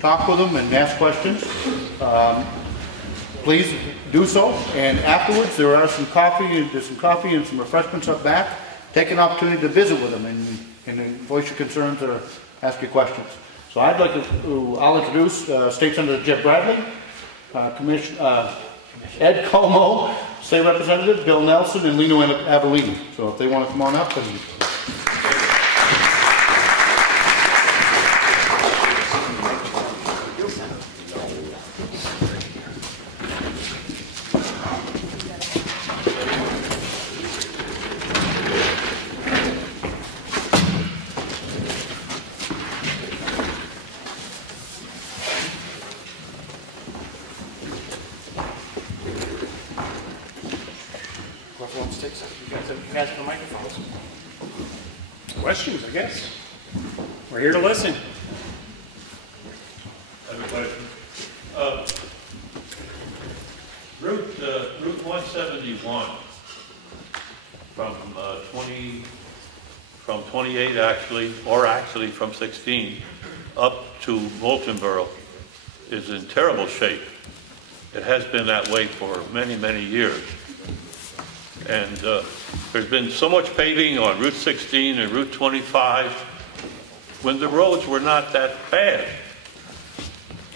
talk with them and ask questions, please do so. And afterwards, there's some coffee and some refreshments up back. Take an opportunity to visit with them and voice your concerns or ask your questions. So I'd like to, I'll introduce State Senator Jeff Bradley, Ed Comeau, State Representative Bill Nelson, and Lino Avellani. So if they want to come on up and questions, I guess. We're here to listen. I have a question. Route 171 from 28 actually, or actually from 16 up to Moultonborough is in terrible shape. It has been that way for many, many years. And there's been so much paving on Route 16 and Route 25 when the roads were not that bad.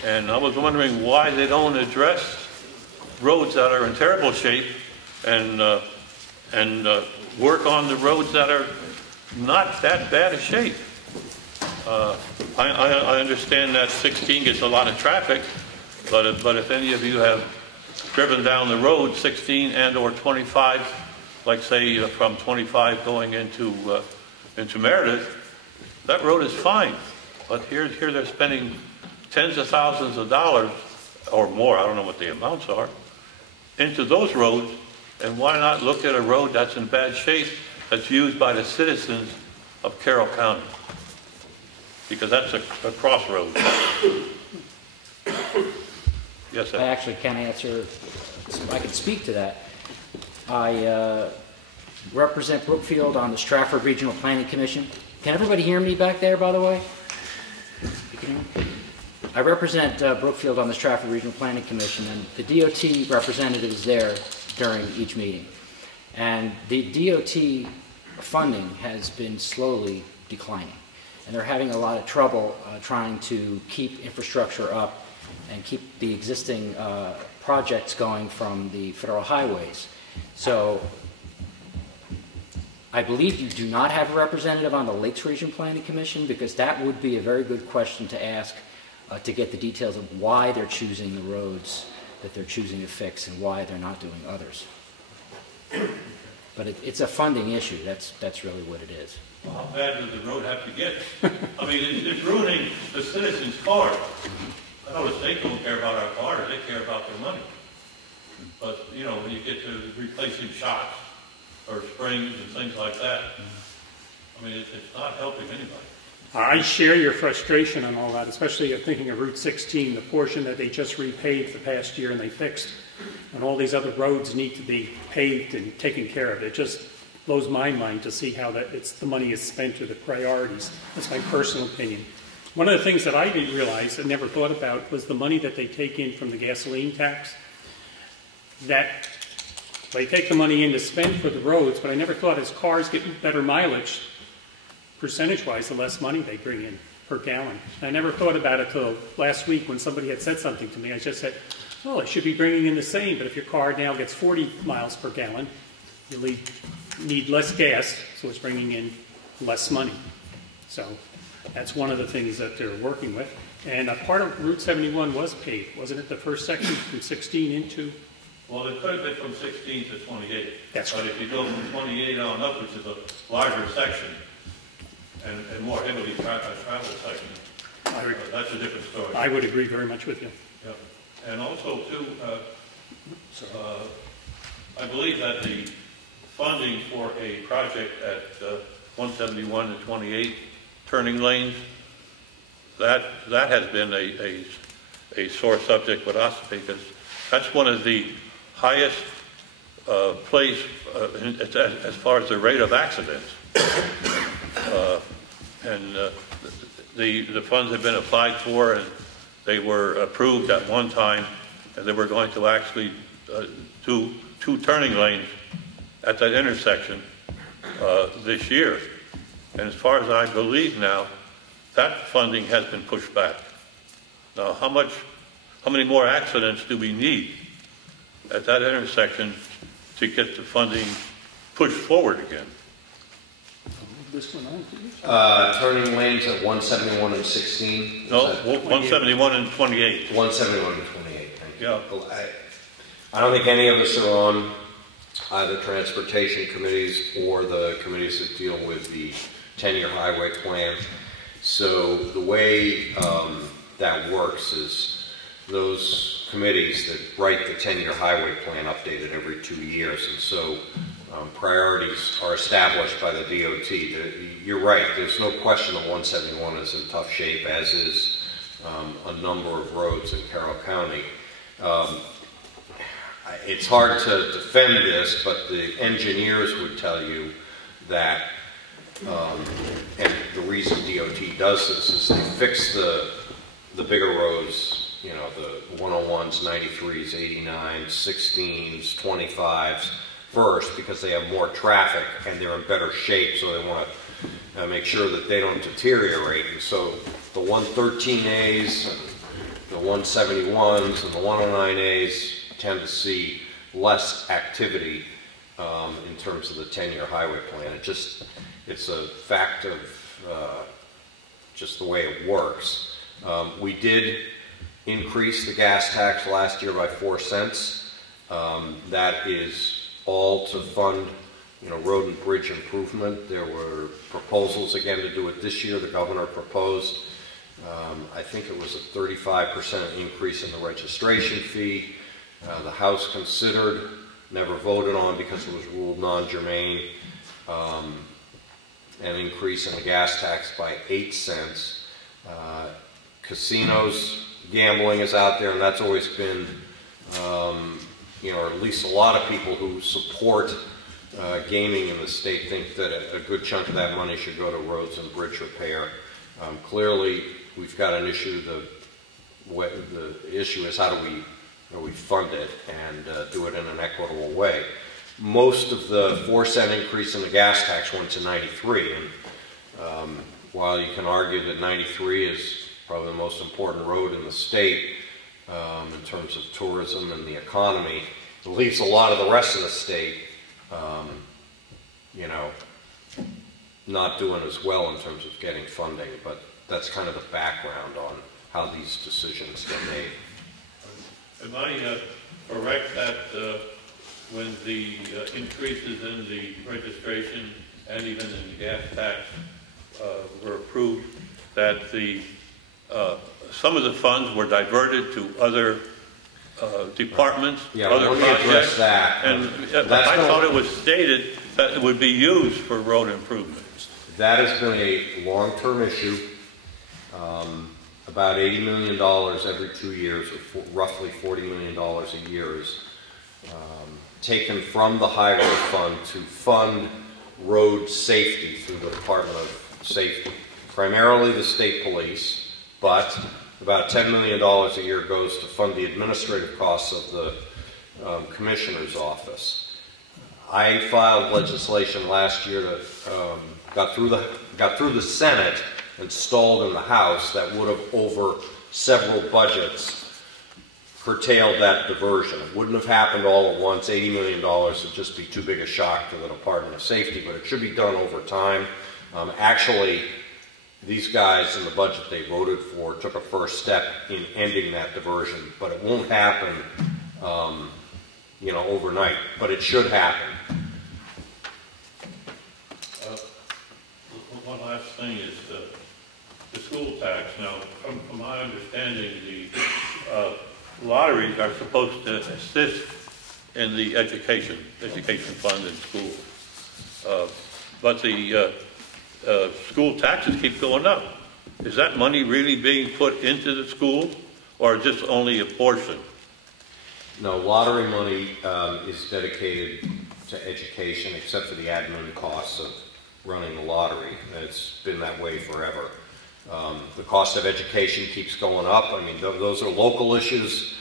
And I was wondering why they don't address roads that are in terrible shape and work on the roads that are not that bad a shape. I understand that 16 gets a lot of traffic, but if any of you have driven down the road 16 and or 25, like say from 25 going into Meredith, that road is fine. But here they're spending tens of thousands of dollars or more, I don't know what the amounts are, into those roads. And why not look at a road that's in bad shape that's used by the citizens of Carroll County? Because that's a crossroad. Yes, sir. I actually can answer, I can speak to that. I represent Brookfield on the Stratford Regional Planning Commission. Can everybody hear me back there, by the way? I represent Brookfield on the Stratford Regional Planning Commission, and the DOT representative is there during each meeting. And the DOT funding has been slowly declining, and they're having a lot of trouble trying to keep infrastructure up and keep the existing projects going from the federal highways. So I believe you do not have a representative on the Lakes Region Planning Commission, because that would be a very good question to ask to get the details of why they're choosing the roads that they're choosing to fix and why they're not doing others. But it's a funding issue. That's really what it is. Well, how bad does the road have to get? I mean, it's ruining the citizens' cars. I know the state don't care about our cars, they care about their money. But, you know, when you get to replacing shocks or springs and things like that, I mean, it's not helping anybody. I share your frustration on all that, especially thinking of Route 16, the portion that they just repaved the past year and they fixed. And all these other roads need to be paved and taken care of. It just blows my mind to see how the money is spent or the priorities. That's my personal opinion. One of the things that I didn't realize and never thought about was the money that they take in from the gasoline tax. That they take the money in to spend for the roads, but I never thought as cars get better mileage, percentage-wise, the less money they bring in per gallon. I never thought about it till last week when somebody had said something to me. I just said, well, it should be bringing in the same, but if your car now gets 40 miles per gallon, you need less gas, so it's bringing in less money. So that's one of the things that they're working with. And a part of Route 71 was paved, wasn't it? The first section from 16 into... Well, it could have been from 16 to 28. That's but right. If you go from 28 on up, which is a larger section and more heavily traveled section, that's a different story. I would agree very much with you. Yep. And also, too, I believe that the funding for a project at 171 and 28 turning lanes, that has been a sore subject with us, because that's one of the highest place as far as the rate of accidents. And the funds have been applied for, they were approved at one time, and they were going to actually do 2 turning lanes at that intersection this year. And as far as I believe now, that funding has been pushed back. Now, how many more accidents do we need at that intersection to get the funding pushed forward again? This one on, please. Turning lanes at 171 and 16? No, 171 and 28. 171 and 28, thank you. Yeah. Well, I don't think any of us are on either transportation committees or the committees that deal with the 10-year highway plan. So the way that works is those committees that write the 10-year highway plan update it every 2 years, and so priorities are established by the DOT. You're right, there's no question that 171 is in tough shape, as is a number of roads in Carroll County. It's hard to defend this, but the engineers would tell you that, and the reason DOT does this is they fix the bigger roads, you know, the 101s, 93s, 89s, 16s, 25s first, because they have more traffic and they're in better shape, so they want to make sure that they don't deteriorate. And so the 113As, and the 171s, and the 109As tend to see less activity in terms of the 10-year highway plan. It's a fact of just the way it works. We did increase the gas tax last year by 4 cents. That is all to fund, you know, road and bridge improvement. There were proposals again to do it this year. The governor proposed, I think it was a 35% increase in the registration fee. The House considered, never voted on because it was ruled non-germane, an increase in the gas tax by 8 cents. Casinos, gambling is out there, and that's always been, you know, or at least a lot of people who support gaming in the state think that a good chunk of that money should go to roads and bridge repair. Clearly, we've got an issue. The issue is how do we fund it and do it in an equitable way. Most of the 4 cent increase in the gas tax went to 93, and while you can argue that 93 is probably the most important road in the state in terms of tourism and the economy, it leaves a lot of the rest of the state, you know, not doing as well in terms of getting funding. But that's kind of the background on how these decisions get made. Am I correct that when the increases in the registration and even in the gas tax were approved, that some of the funds were diverted to other departments, yeah, other let me projects? address that. And I thought it was stated that it would be used for road improvements. That has been a long-term issue. About $80 million every 2 years, or roughly $40 million a year, is taken from the highway fund to fund road safety through the Department of Safety. Primarily the state police, but about $10 million a year goes to fund the administrative costs of the Commissioner's office. I filed legislation last year that got through the Senate and stalled in the House that would have, over several budgets, curtailed that diversion. It wouldn't have happened all at once. $80 million would just be too big a shock to the Department of Safety, but it should be done over time. Actually, these guys in the budget they voted for took a first step in ending that diversion, but it won't happen, you know, overnight, but it should happen. One last thing is the school tax. Now, from my understanding, the lotteries are supposed to assist in the education fund in school. But the school taxes keep going up. Is that money really being put into the school, or just only a portion? No, lottery money is dedicated to education, except for the admin costs of running the lottery. It's been that way forever. The cost of education keeps going up. I mean, those are local issues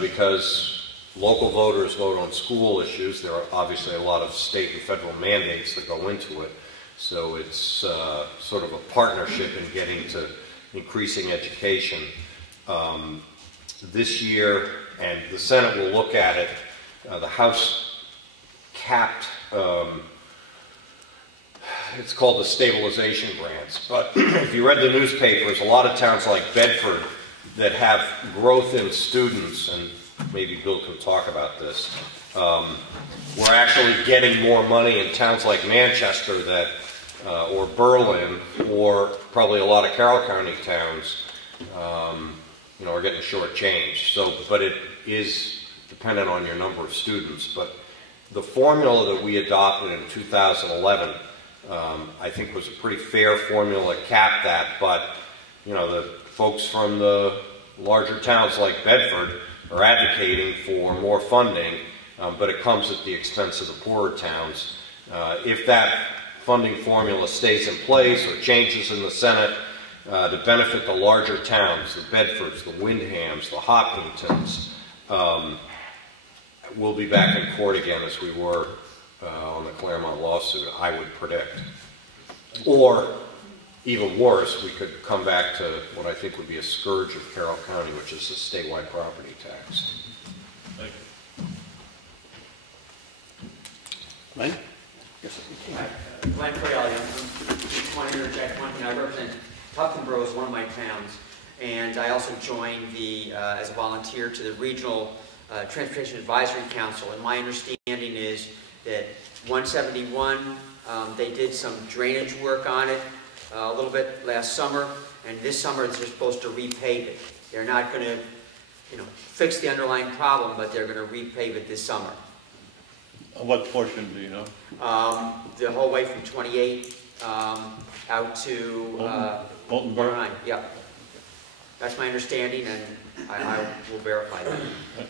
because local voters vote on school issues. There are obviously a lot of state and federal mandates that go into it. So it's sort of a partnership in getting to increasing education. This year, and the Senate will look at it, the House capped, it's called the stabilization grants. But if you read the newspapers, a lot of towns like Bedford that have growth in students, and maybe Bill can talk about this, we're actually getting more money in towns like Manchester that, or Berlin, or probably a lot of Carroll County towns, you know, are getting shortchanged. So, but it is dependent on your number of students. But the formula that we adopted in 2011, I think was a pretty fair formula, capped that. But, you know, the folks from the larger towns like Bedford are advocating for more funding, but it comes at the expense of the poorer towns. If that funding formula stays in place or changes in the Senate to benefit the larger towns, the Bedfords, the Windhams, the Hopkintons, we'll be back in court again as we were on the Claremont lawsuit, I would predict. Or, even worse, we could come back to what I think would be a scourge of Carroll County, which is the statewide property tax. Thank you. Lane? Glenn Fraley, I just want to interject one thing. I represent Tufton Borough as one of my towns, and I also joined the, as a volunteer to the Regional Transportation Advisory Council, and my understanding is that 171, they did some drainage work on it a little bit last summer, and this summer they're supposed to repave it. They're not going to, you know, fix the underlying problem, but they're going to repave it this summer. What portion do you know? The whole way from 28 out to Bolton 109. Yeah, that's my understanding, and I will verify that.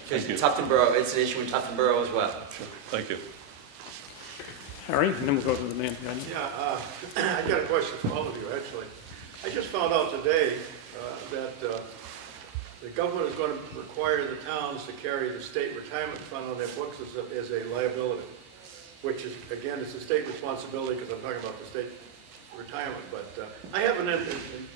Because Tufton Borough, it's an issue in Tufton Borough as well. Sure. Thank you. Harry, and then we'll go to the man behind you. Yeah, I got a question for all of you, actually. I just found out today that the government is going to require the towns to carry the state retirement fund on their books as a liability, which is, again, it's a state responsibility because I'm talking about the state retirement. But I have and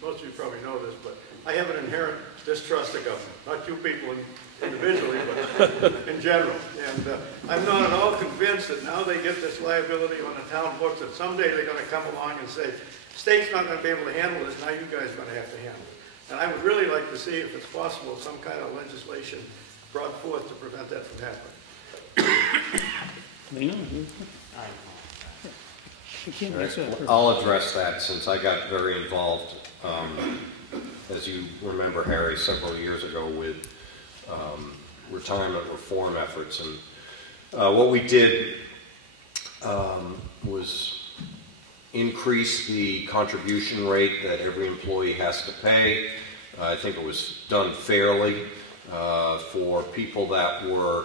most of you probably know this, but I have an inherent distrust of government. Not you people individually, but in general. And I'm not at all convinced that now they get this liability on the town books that someday they're going to come along and say, state's not going to be able to handle this, now you guys are going to have to handle it. And I would really like to see if it's possible some kind of legislation brought forth to prevent that from happening. Lino? You can't answer that. I'll address that since I got very involved, as you remember, Harry, several years ago with retirement reform efforts. And what we did was increase the contribution rate that every employee has to pay. I think it was done fairly for people that were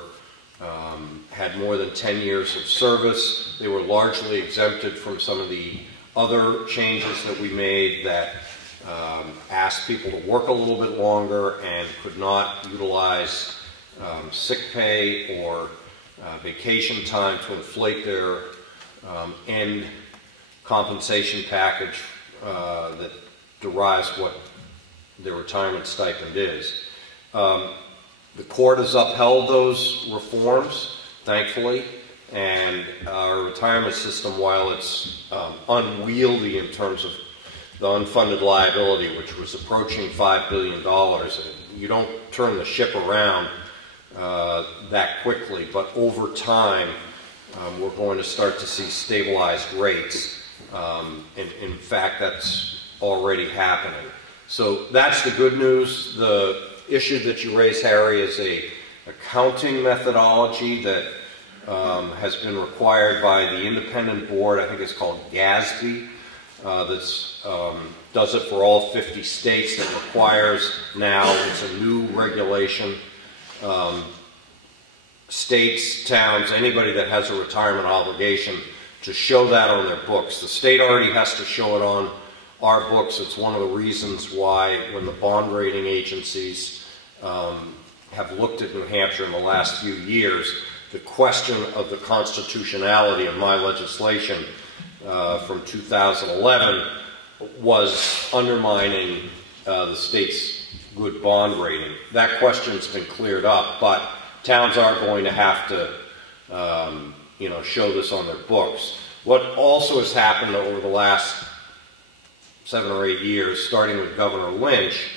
had more than 10 years of service. They were largely exempted from some of the other changes that we made that asked people to work a little bit longer and could not utilize sick pay or vacation time to inflate their end compensation package that derives what their retirement stipend is. The court has upheld those reforms, thankfully, and our retirement system, while it's unwieldy in terms of the unfunded liability, which was approaching $5 billion, you don't turn the ship around that quickly, but over time, we're going to start to see stabilized rates. In fact, that's already happening. So that's the good news. The issue that you raise, Harry, is a accounting methodology that has been required by the independent board. I think it's called GASB. Does it for all 50 states. That requires now, it's a new regulation, states, towns, anybody that has a retirement obligation to show that on their books. The state already has to show it our books. It's one of the reasons why when the bond rating agencies have looked at New Hampshire in the last few years, the question of the constitutionality of my legislation from 2011 was undermining the state's good bond rating. That question's been cleared up, but towns are going to have to show this on their books. What also has happened over the last 7 or 8 years, starting with Governor Lynch,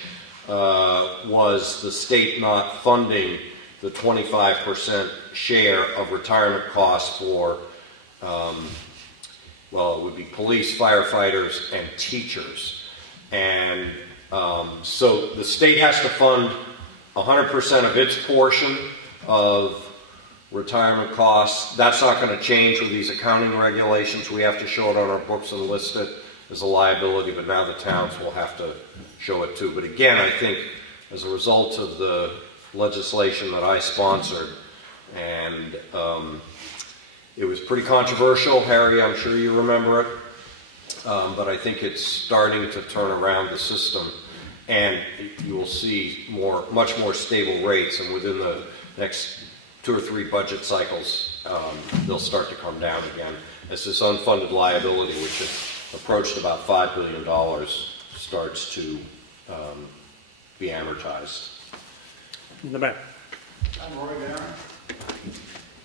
was the state not funding the 25% share of retirement costs for, well, it would be police, firefighters, and teachers. And so the state has to fund 100% of its portion of retirement costs. That's not going to change with these accounting regulations. We have to show it on our books and list it as a liability, but now the towns will have to show it too. But again, I think as a result of the legislation that I sponsored, and it was pretty controversial, Harry, I'm sure you remember it, but I think it's starting to turn around the system, and you will see much more stable rates, and within the next 2 or 3 budget cycles, they'll start to come down again as this unfunded liability, which has approached about $5 billion, starts to be amortized. In the back. I'm Roy Barron.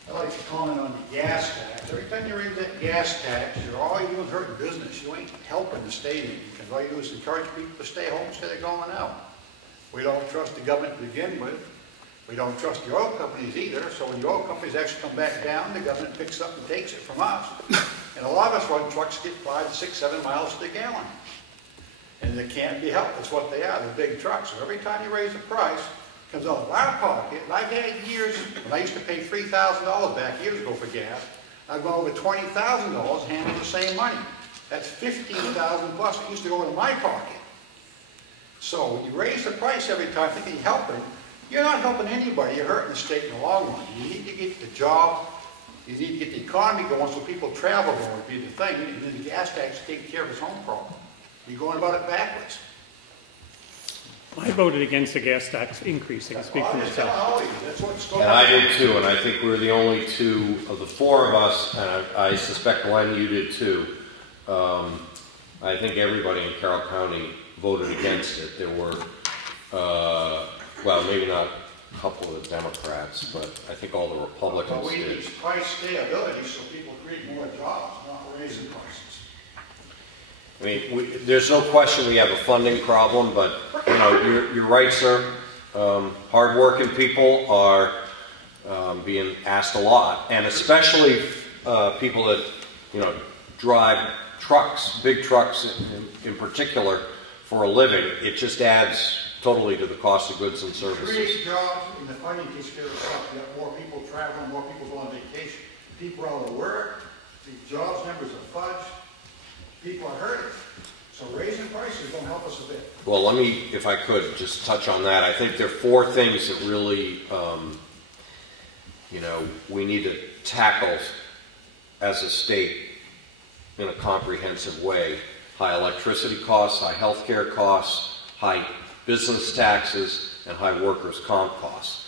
I'd like to comment on the gas tax. Every time you raise that gas tax, all you do is hurting business. You ain't helping the state any, because all you do is encourage people to stay home instead of going out. We don't trust the government to begin with. We don't trust the oil companies either, so when the oil companies actually come back down, the government picks up and takes it from us. And a lot of us run trucks get 5, 6, 7 miles to the gallon. And they can't be helped. That's what they are. They're big trucks. So every time you raise the price, it comes out of our pocket. And I've had years, when I used to pay $3,000 back years ago for gas, I've gone over $20,000 handling the same money. That's $15,000 plus. It used to go into my pocket. So when you raise the price every time thinking you're helping, you're not helping anybody. You're hurting the state in the long run. You need to get the job. You need to get the economy going so people travel more would be the thing. And then the gas tax takes care of its own problem. You're going about it backwards. I voted against the gas tax increasing. I speak for myself. That's what's going And on. I did too, and I think we were the only 2 of the 4 of us, and I suspect, Glenn, you did too. I think everybody in Carroll County voted against it. There were, well, maybe not a couple of the Democrats, but I think all the Republicans But we did. need price stability so people create more jobs, not raising prices. I mean, there's no question we have a funding problem, but you're right, sir. Hard-working people are being asked a lot, and especially people that drive trucks, big trucks in particular, for a living. It just adds totally to the cost of goods and services. It creates jobs, and the funding takes care of itself. You have more people traveling, more people going on vacation. People are out of work. The jobs numbers are fudged. People are hurting. So raising prices don't help us a bit. Well, let me, if I could, just touch on that. I think there are 4 things that really, we need to tackle as a state in a comprehensive way. High electricity costs, high healthcare costs, high business taxes, and high workers' comp costs.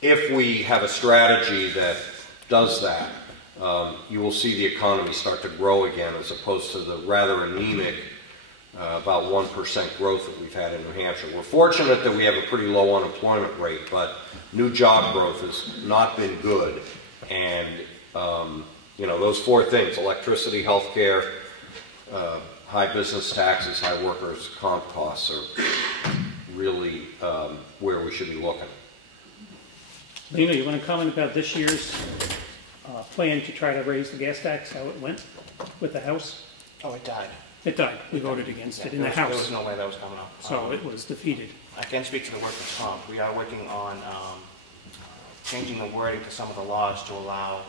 If we have a strategy that does that, you will see the economy start to grow again, as opposed to the rather anemic about 1% growth that we've had in New Hampshire. We're fortunate that we have a pretty low unemployment rate, but new job growth has not been good. And those 4 things: electricity, healthcare, high business taxes, high workers' comp costs are really where we should be looking. Lino, you want to comment about this year's plan to try to raise the gas tax, how it went with the House? Oh, it died. It died. We voted against it in the There House. was no way that was coming up. So it was defeated. I can speak to the workers' comp. We are working on changing the wording to some of the laws to allow,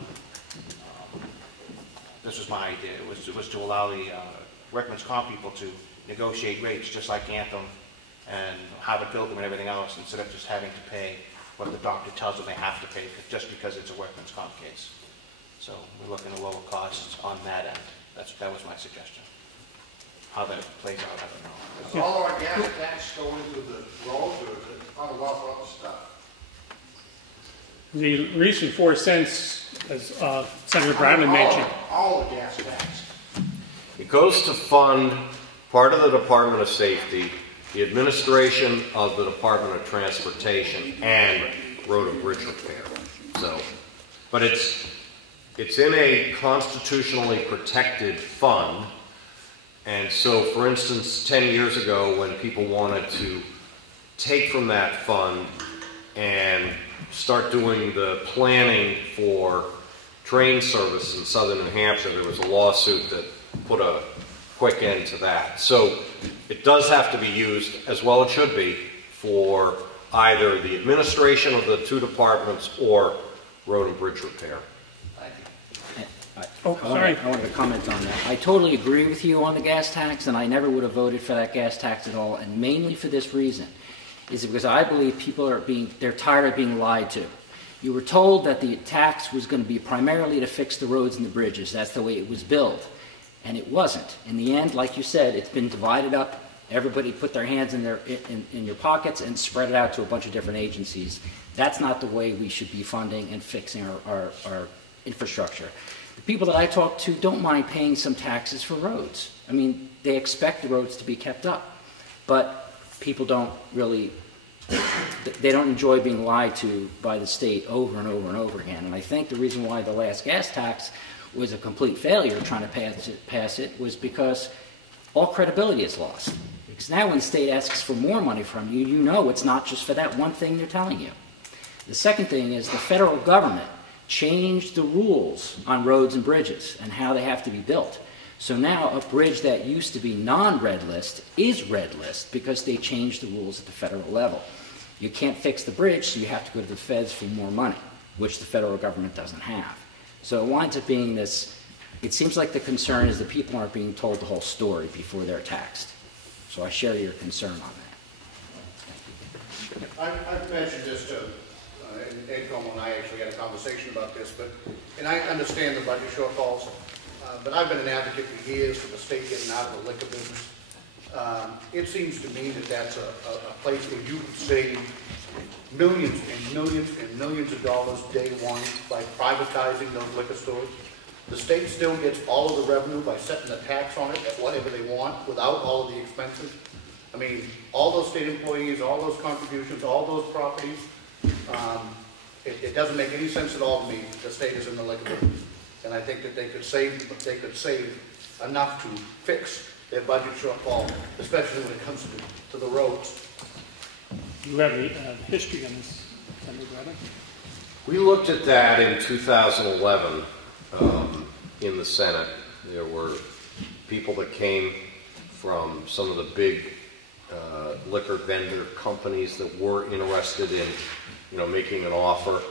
this was my idea, it was to allow the workers' comp people to negotiate rates just like Anthem and Harvard Pilgrim and everything else, instead of just having to pay what the doctor tells them they have to pay just because it's a workers' comp case. So we're looking to lower costs on that end. That was my suggestion. how that plays out, I don't know. Does all our gas tax go into the roads, or is it on a lot of other stuff? The recent 4 cents, as Senator Brownman mentioned, All the gas tax. It goes to fund part of the Department of Safety, the administration of the Department of Transportation, and road and bridge repair. So, but it's in a constitutionally protected fund. And so, for instance, 10 years ago, when people wanted to take from that fund and start doing the planning for train service in southern New Hampshire, there was a lawsuit that put a quick end to that. So it does have to be used, as well it should be, for either the administration of the two departments or road and bridge repair. oh, sorry. I wanted to comment on that. I totally agree with you on the gas tax, and I never would have voted for that gas tax at all, and mainly for this reason, is because I believe people they're tired of being lied to. You were told that the tax was going to be primarily to fix the roads and the bridges. That's the way it was billed. And it wasn't. In the end, like you said, it's been divided up. Everybody put their hands in your pockets and spread it out to a bunch of different agencies. That's not the way we should be funding and fixing our infrastructure. The people that I talk to don't mind paying some taxes for roads. I mean, they expect the roads to be kept up. But people don't really, they don't enjoy being lied to by the state over and over and over again. And I think the reason why the last gas tax was a complete failure trying to pass it was because all credibility is lost. Because now when the state asks for more money from you, you know it's not just for that one thing they're telling you. The second thing is the federal government changed the rules on roads and bridges and how they have to be built. So now a bridge that used to be non-red list is red list because they changed the rules at the federal level. You can't fix the bridge, so you have to go to the feds for more money, which the federal government doesn't have. So it winds up being this, it seems like the concern is that people aren't being told the whole story before they're taxed. So I share your concern on that. I've mentioned this to Ed Comeau and I actually had a conversation about this, and I understand the budget shortfalls, but I've been an advocate for years for the state getting out of the liquor business. It seems to me that that's a place where you could save millions and millions and millions of dollars day one by privatizing those liquor stores. The state still gets all of the revenue by setting the tax on it at whatever they want without all of the expenses. I mean, all those state employees, all those contributions, all those properties, it doesn't make any sense at all to me the state is in the liquor business. And I think that they could save enough to fix their budget shortfall, especially when it comes to the roads. You have a history on this, Senator Brownman? We looked at that in 2011 in the Senate. There were people that came from some of the big liquor vendor companies that were interested in, making an offer,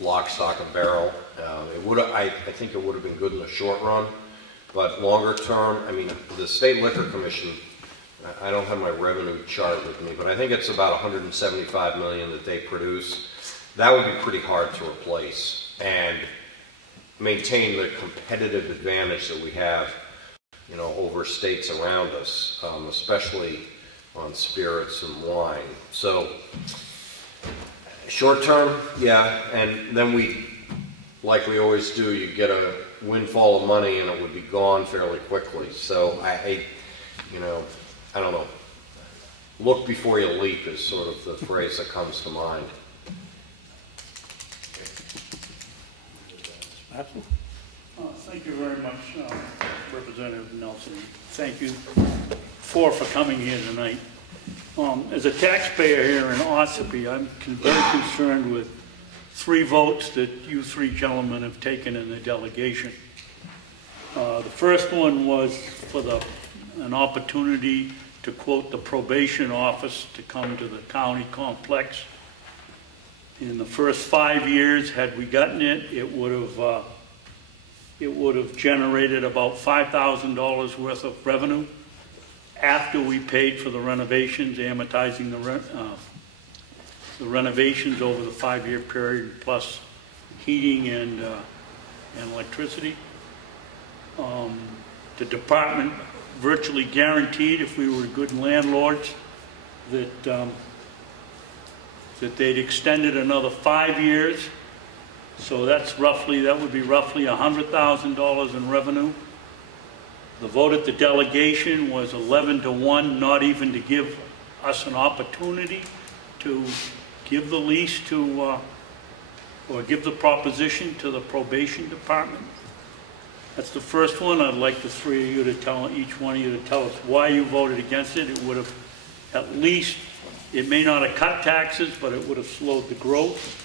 lock, stock, and barrel. I think it would have been good in the short run, but longer term, I mean, the State Liquor Commission, I don't have my revenue chart with me, but I think it's about $175 million that they produce. That would be pretty hard to replace and maintain the competitive advantage that we have, over states around us, especially on spirits and wine. So, short term, yeah, and then like we always do, you get a windfall of money and it would be gone fairly quickly. So I don't know. Look before you leap is sort of the phrase that comes to mind. Thank you very much, Representative Nelson. Thank you for coming here tonight. As a taxpayer here in Ossipee, I'm very concerned with 3 votes that you 3 gentlemen have taken in the delegation. The first one was for an opportunity to quote the probation office to come to the county complex. In the first 5 years, had we gotten it, it would have generated about $5,000 worth of revenue after we paid for the renovations, amortizing the renovations over the 5-year period, plus heating and electricity. the department virtually guaranteed, if we were good landlords, that that they'd extend it another 5 years. So that would be roughly $100,000 in revenue. The vote at the delegation was 11-1, not even to give us an opportunity to give the lease to, or give the proposition to the probation department. That's the first one. I'd like the three of you to tell, each one of you to tell us why you voted against it. It would have at least, it may not have cut taxes, but it would have slowed the growth.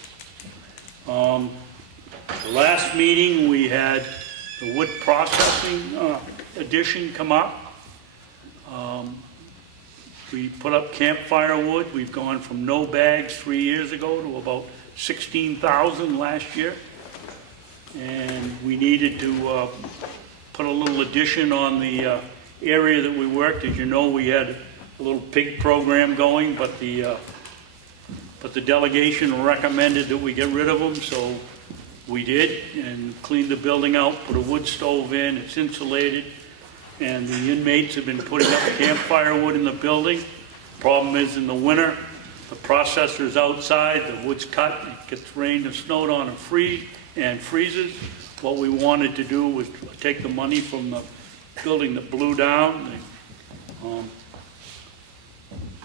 The last meeting we had the wood processing addition come up. We put up campfire wood. We've gone from no bags 3 years ago to about 16,000 last year. And we needed to put a little addition on the area that we worked. As you know, we had a little pig program going, but the delegation recommended that we get rid of them, so we did, and cleaned the building out, put a wood stove in. It's insulated, and the inmates have been putting up campfire wood in the building. Problem is, in the winter, the processor's outside, the wood's cut, it gets rained and snowed on and freezes. What we wanted to do was take the money from the building that blew down,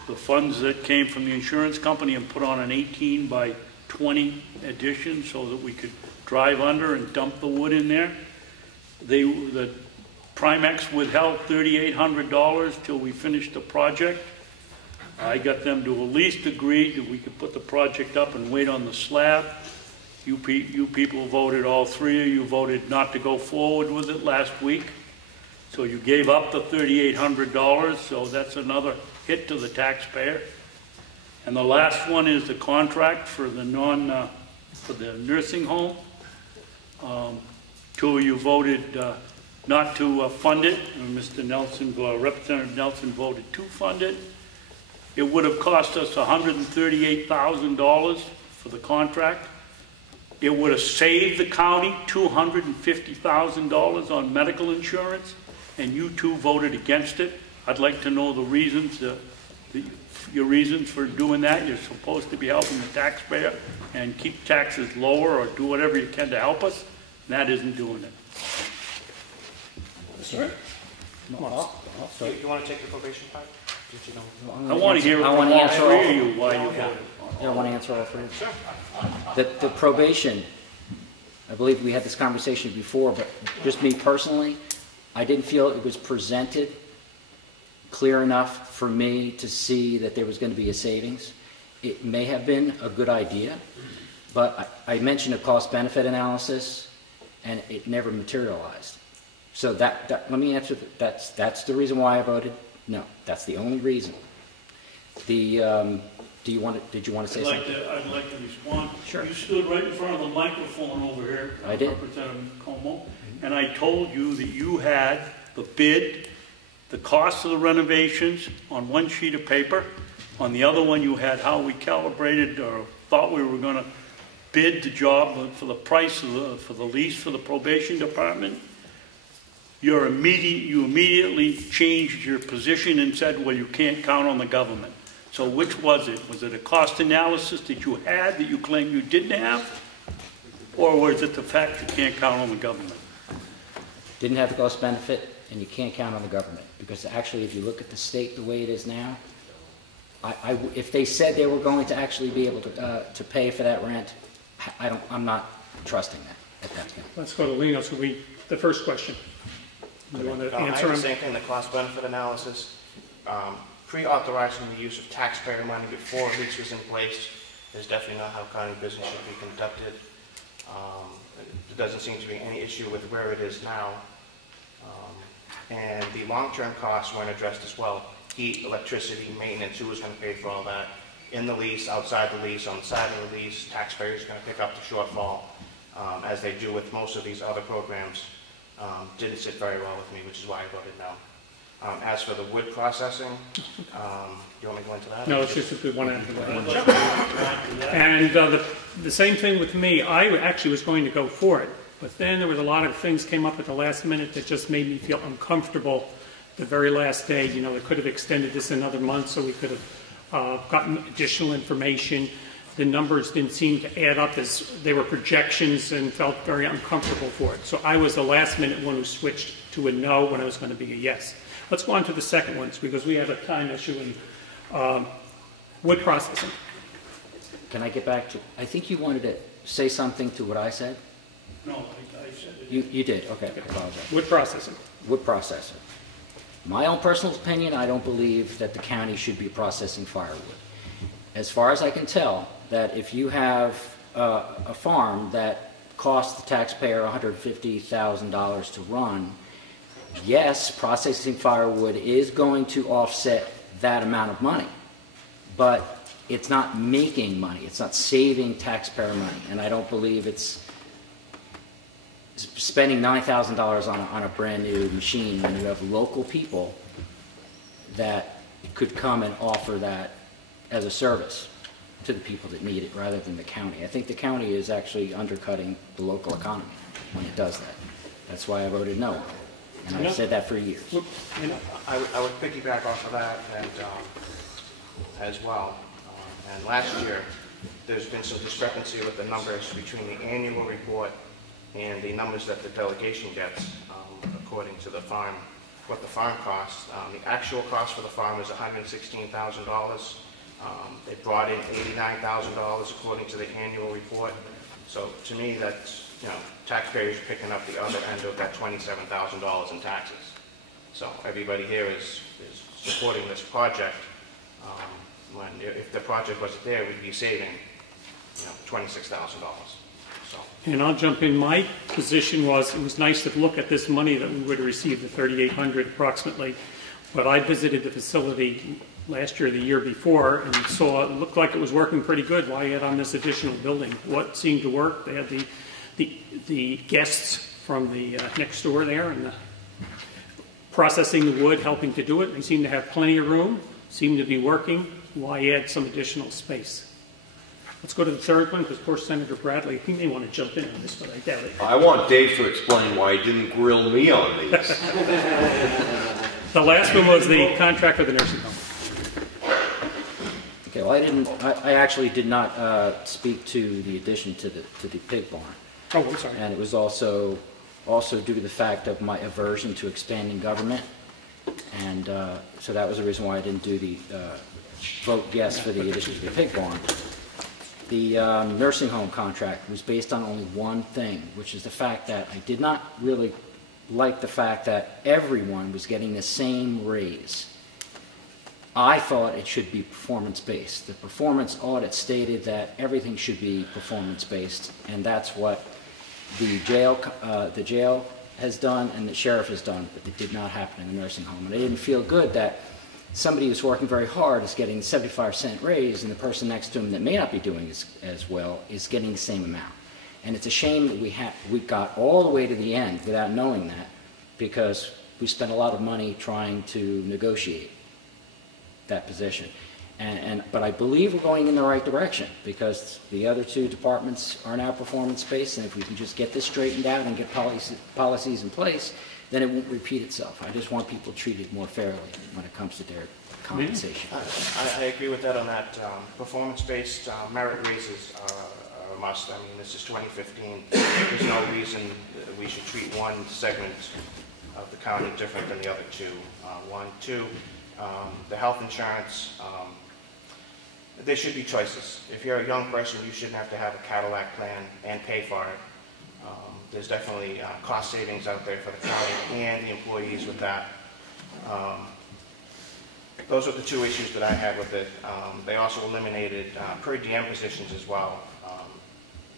the funds that came from the insurance company, and put on an 18 by 20 addition so that we could drive under and dump the wood in there. The Primex withheld $3,800 till we finished the project. I got them to at least agree that we could put the project up and wait on the slab. You people voted, all three of you voted not to go forward with it last week. So you gave up the $3,800, so that's another hit to the taxpayer. And the last one is the contract for the for the nursing home. Two of you voted not to fund it. Mr. Nelson, Representative Nelson voted to fund it. It would have cost us $138,000 for the contract. It would have saved the county $250,000 on medical insurance, and you two voted against it. I'd like to know the reasons, your reasons for doing that. You're supposed to be helping the taxpayer and keep taxes lower or do whatever you can to help us, and that isn't doing it. Sir? You want to take the probation part? I want to hear from all three of you why you voted. I want to answer all three. Sure. The probation, I believe we had this conversation before, but just me personally, I didn't feel it was presented clear enough for me to see that there was going to be a savings. It may have been a good idea, but I mentioned a cost-benefit analysis, and it never materialized. So let me answer that. That's the reason why I voted. No, that's the only reason. Did you want to say something? I'd like to respond. Sure. You stood right in front of the microphone over here, I did. Representative Comeau, and I told you that you had the bid, the cost of the renovations on one sheet of paper. On the other one, you had how we calibrated or thought we were going to bid the job for the price for the lease for the probation department. You immediately changed your position and said, well, you can't count on the government. So which was it? Was it a cost analysis that you had that you claim you didn't have? Or was it the fact you can't count on the government? Didn't have the cost benefit, and you can't count on the government. Because actually, if you look at the state the way it is now, if they said they were going to actually be able to pay for that rent, I'm not trusting that at that point. Let's go to Lino. So the first question. You want to answer the same thing, the cost-benefit analysis. Pre-authorizing the use of taxpayer money before a lease was in place is definitely not how county business should be conducted. There doesn't seem to be any issue with where it is now. And the long-term costs weren't addressed as well. Heat, electricity, maintenance, who was going to pay for all that? In the lease, outside the lease, on the side of the lease, taxpayers are going to pick up the shortfall, as they do with most of these other programs. Didn't sit very well with me, which is why I voted no. As for the wood processing, do you want me to go into that? No, it's just that we want to answer that. And the same thing with me. I actually was going to go for it, But then there was a lot of things came up at the last minute that just made me feel uncomfortable the very last day. You know, they could have extended this another month so we could have gotten additional information. The numbers didn't seem to add up as they were projections, and felt very uncomfortable for it. So I was the last minute one who switched to a no when I was going to be a yes. Let's go on to the second ones, because we have a time issue in wood processing. Can I get back to, I think you wanted to say something to what I said? No, I said it. You did, okay, I apologize. Wood processing. Wood processing. My own personal opinion, I don't believe that the county should be processing firewood. As far as I can tell, that if you have a farm that costs the taxpayer $150,000 to run, yes, processing firewood is going to offset that amount of money, but it's not making money. It's not saving taxpayer money, and I don't believe it's spending $9,000 on a brand new machine when you have local people that could come and offer that as a service to the people that need it rather than the county. I think the county is actually undercutting the local economy when it does that. That's why I voted no, and I've said that for years. I would piggyback off of that and as well. And last year, there's been some discrepancy with the numbers between the annual report and the numbers that the delegation gets, according to the farm, what the farm costs. The actual cost for the farm is $116,000. They brought in $89,000 according to the annual report. So to me, that's, you know, taxpayers picking up the other end of that $27,000 in taxes. So everybody here is supporting this project. When if the project wasn't there, we'd be saving, you know, $26,000. So. And I'll jump in. My position was, it was nice to look at this money that we would have received, the $3,800 approximately. But I visited the facility last year, the year before, and saw it looked like it was working pretty good. Why add on this additional building? What seemed to work? They had the guests from the next door there, and processing the wood, helping to do it. They seem to have plenty of room. Seem to be working. Why add some additional space? Let's go to the third one, because poor Senator Bradley, he may want to jump in on this, but I doubt it. I want Dave to explain why he didn't grill me on these. The last one was the contract for the nursing home. Okay, well, I actually did not speak to the addition to the pig barn. Oh, I'm sorry. And it was also due to the fact of my aversion to expanding government. And so that was the reason why I didn't do the vote yes for the addition to the pig barn. The nursing home contract was based on only one thing, which is the fact that I did not really like the fact that everyone was getting the same raise. I thought it should be performance-based. The performance audit stated that everything should be performance-based, and that's what the jail has done and the sheriff has done, but it did not happen in the nursing home. And I didn't feel good that somebody who's working very hard is getting a 75-cent raise, and the person next to him that may not be doing as well is getting the same amount. And it's a shame that we got all the way to the end without knowing that, because we spent a lot of money trying to negotiate that position. But I believe we're going in the right direction, because the other two departments are now performance-based, and if we can just get this straightened out and get policies in place, then it won't repeat itself. I just want people treated more fairly when it comes to their compensation. I agree with that on that. Performance-based merit raises are a must. I mean, this is 2015. There's no reason we should treat one segment of the county different than the other two. Two, the health insurance, there should be choices. If you're a young person, you shouldn't have to have a Cadillac plan and pay for it. There's definitely cost savings out there for the county and the employees with that. Those are the two issues that I had with it. They also eliminated per diem positions as well,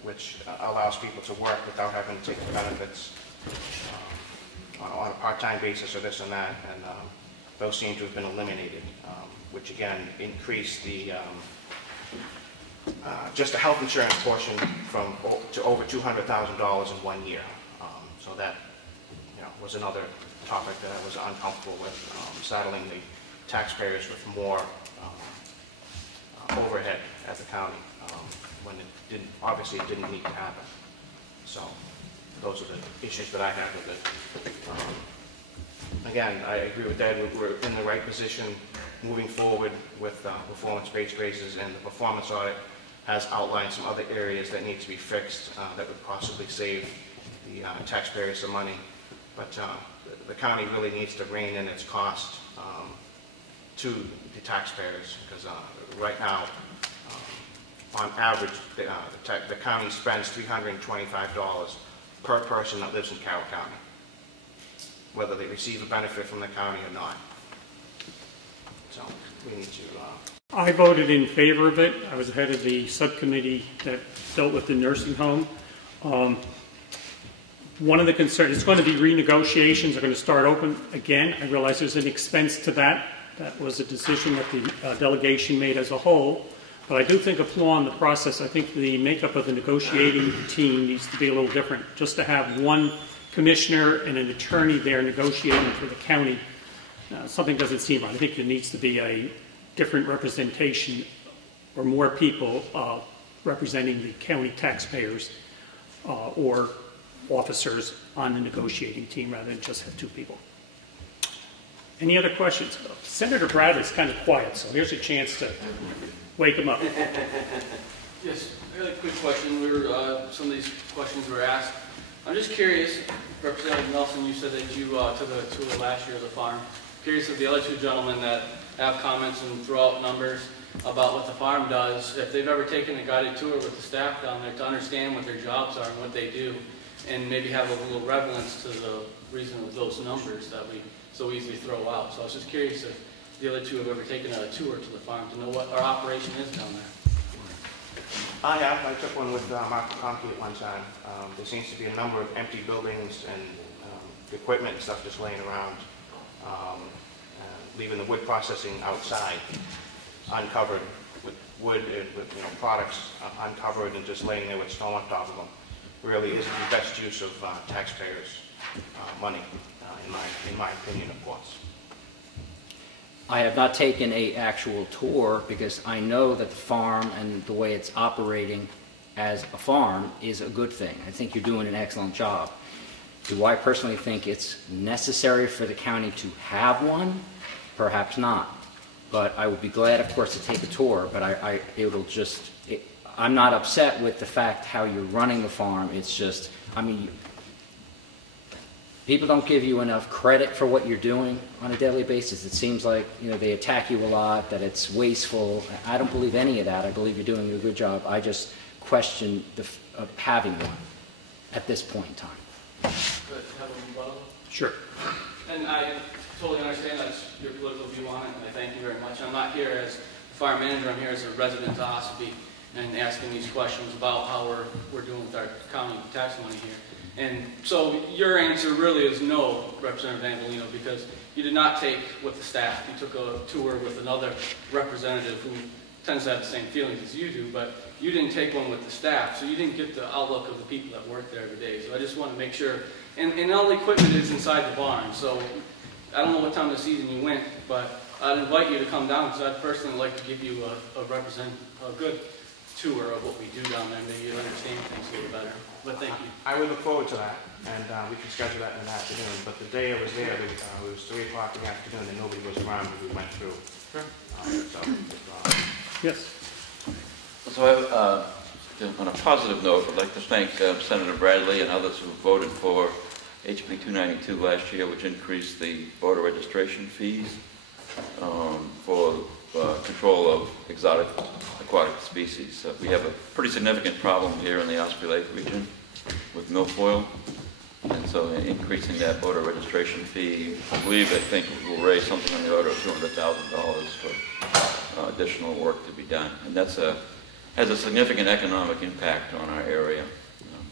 which allows people to work without having to take the benefits on a part-time basis or this and that. And those seem to have been eliminated, which again increased the just the health insurance portion to over $200,000 in 1 year. So that, you know, was another topic that I was uncomfortable with, saddling the taxpayers with more overhead at the county when it obviously it didn't need to happen. So those are the issues that I have with it. Again, I agree with Ed, we're in the right position moving forward with performance-based raises, and the performance audit has outlined some other areas that need to be fixed that would possibly save the taxpayers some money. But the county really needs to rein in its cost to the taxpayers, because right now, on average, the county spends $325 per person that lives in Carroll County, whether they receive a benefit from the county or not. So we need to... I voted in favor of it. I was head of the subcommittee that dealt with the nursing home. One of the concerns, it's going to be renegotiations are going to start open again. I realize there's an expense to that. That was a decision that the delegation made as a whole. But I do think a flaw in the process, I think the makeup of the negotiating team needs to be a little different. Just to have one commissioner and an attorney there negotiating for the county, something doesn't seem right. I think there needs to be a different representation or more people representing the county taxpayers or officers on the negotiating team rather than just have two people. Any other questions? Senator Bradley's kind of quiet, so here's a chance to wake him up. Yes, really quick question. Some of these questions were asked. I'm just curious, Representative Nelson, you said that you took a tour last year of the farm. Curious of the other two gentlemen that have comments and throw out numbers about what the farm does, if they've ever taken a guided tour with the staff down there to understand what their jobs are and what they do, and maybe have a little relevance to the reason of those numbers that we so easily throw out. So I was just curious if the other two have ever taken a tour to the farm to know what our operation is down there. I have. I took one with Mark Conkey at one time. There seems to be a number of empty buildings and equipment and stuff just laying around, leaving the wood processing outside, uncovered with wood, with products uncovered and just laying there with stone on top of them. Really isn't the best use of taxpayers' money, in my opinion, of course. I have not taken an actual tour because I know that the farm and the way it's operating as a farm is a good thing. I think you're doing an excellent job. Do I personally think it's necessary for the county to have one? Perhaps not. But I would be glad, of course, to take a tour, but I'm not upset with the fact how you're running the farm. It's just, I mean, people don't give you enough credit for what you're doing on a daily basis. It seems like, they attack you a lot, that it's wasteful. I don't believe any of that. I believe you're doing a good job. I just question having one at this point in time. Good. Have a rebuttal? Sure. And I totally understand that's your political view on it, and I thank you very much. I'm not here as a farm manager. I'm here as a resident of Ossipee and asking these questions about how we're doing with our county tax money here. And so your answer really is no, Representative Avellani, because you did not take with the staff. You took a tour with another representative who tends to have the same feelings as you do, but you didn't take one with the staff, so you didn't get the outlook of the people that work there every day. So I just want to make sure, and all the equipment is inside the barn, so I don't know what time of the season you went, but I'd invite you to come down because I'd personally like to give you a good tour of what we do down there. Maybe you'll understand things a little better. But thank you. I would look forward to that, and we can schedule that in the afternoon. But the day I was there, it was 3 o'clock in the afternoon, and nobody was around when we went through. Sure. Yes. So on a positive note, I'd like to thank Senator Bradley and others who voted for HB 292 last year, which increased the voter registration fees for control of exotic aquatic species. We have a pretty significant problem here in the Ossipee Lake region with milfoil, and so increasing that voter registration fee, I think will raise something on the order of $200,000 for additional work to be done, and that's has a significant economic impact on our area.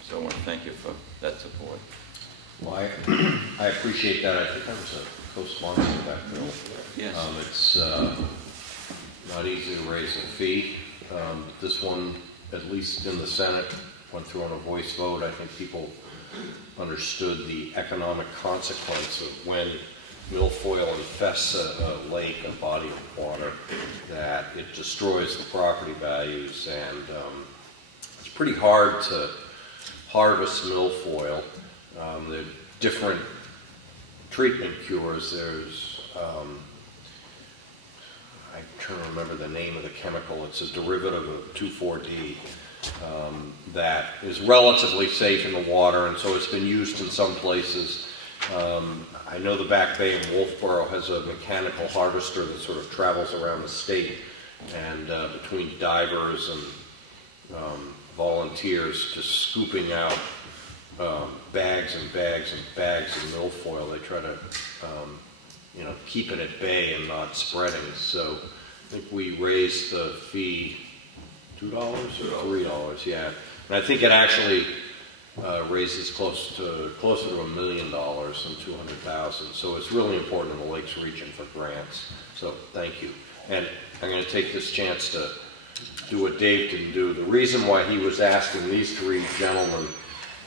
So I want to thank you for that support. Well, I appreciate that. I think I was a co-sponsor of that bill. Yes. It's not easy to raise a fee. This one, at least in the Senate, went through on a voice vote. I think people understood the economic consequence of when milfoil infests a lake, a body of water, that it destroys the property values, and it's pretty hard to harvest milfoil. There are different treatment cures. There's, I'm trying to remember the name of the chemical. It's a derivative of 2,4-D that is relatively safe in the water, and so it's been used in some places. I know the Back Bay in Wolfboro has a mechanical harvester that sort of travels around the state, and between divers and volunteers just scooping out bags and bags and bags of milfoil. They try to, you know, keep it at bay and not spreading. So I think we raised the fee $2 or $3, yeah. And I think it actually raises closer to $1 million than $200,000. So it's really important in the Lakes region for grants. So thank you. And I'm going to take this chance to do what Dave didn't do. The reason why he was asking these three gentlemen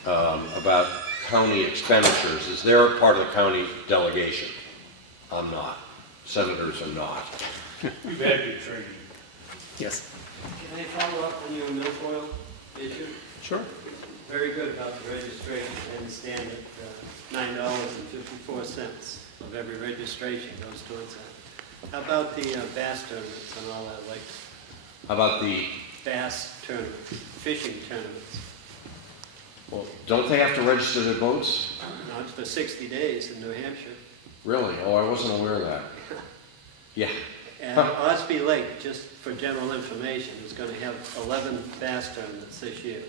about county expenditures is they're part of the county delegation. I'm not. Senators are not. You've had your training. Yes. Can I follow up on your milfoil issue? Sure. Very good about the registration. I understand that $9.54 of every registration goes towards that. How about the bass tournaments and all that? Like, How about the... bass tournaments, fishing tournaments? Well, don't they have to register their boats? No, it's for 60 days in New Hampshire. Really? Oh, I wasn't aware of that. Yeah. And Ossipee Lake, just for general information, is going to have 11 bass tournaments this year.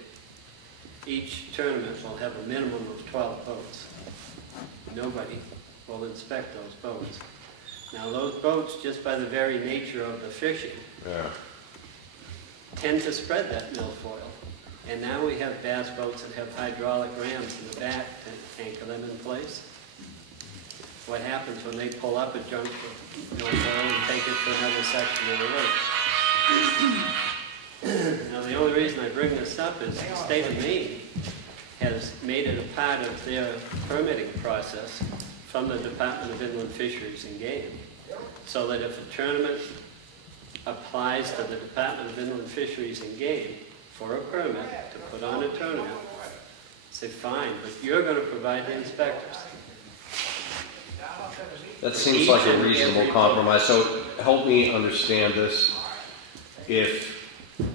Each tournament will have a minimum of 12 boats. Nobody will inspect those boats. Now those boats, just by the very nature of the fishing, tend to spread that milfoil. And now we have bass boats that have hydraulic rams in the back to anchor them in place. What happens when they pull up a junk of milfoil and take it to another section of the lake? Now the only reason I bring this up is the state of Maine has made it a part of their permitting process from the Department of Inland Fisheries and Game, so that if a tournament applies to the Department of Inland Fisheries and Game for a permit to put on a tournament, say, fine, but you're going to provide the inspectors. That seems like a reasonable compromise. So help me understand this. If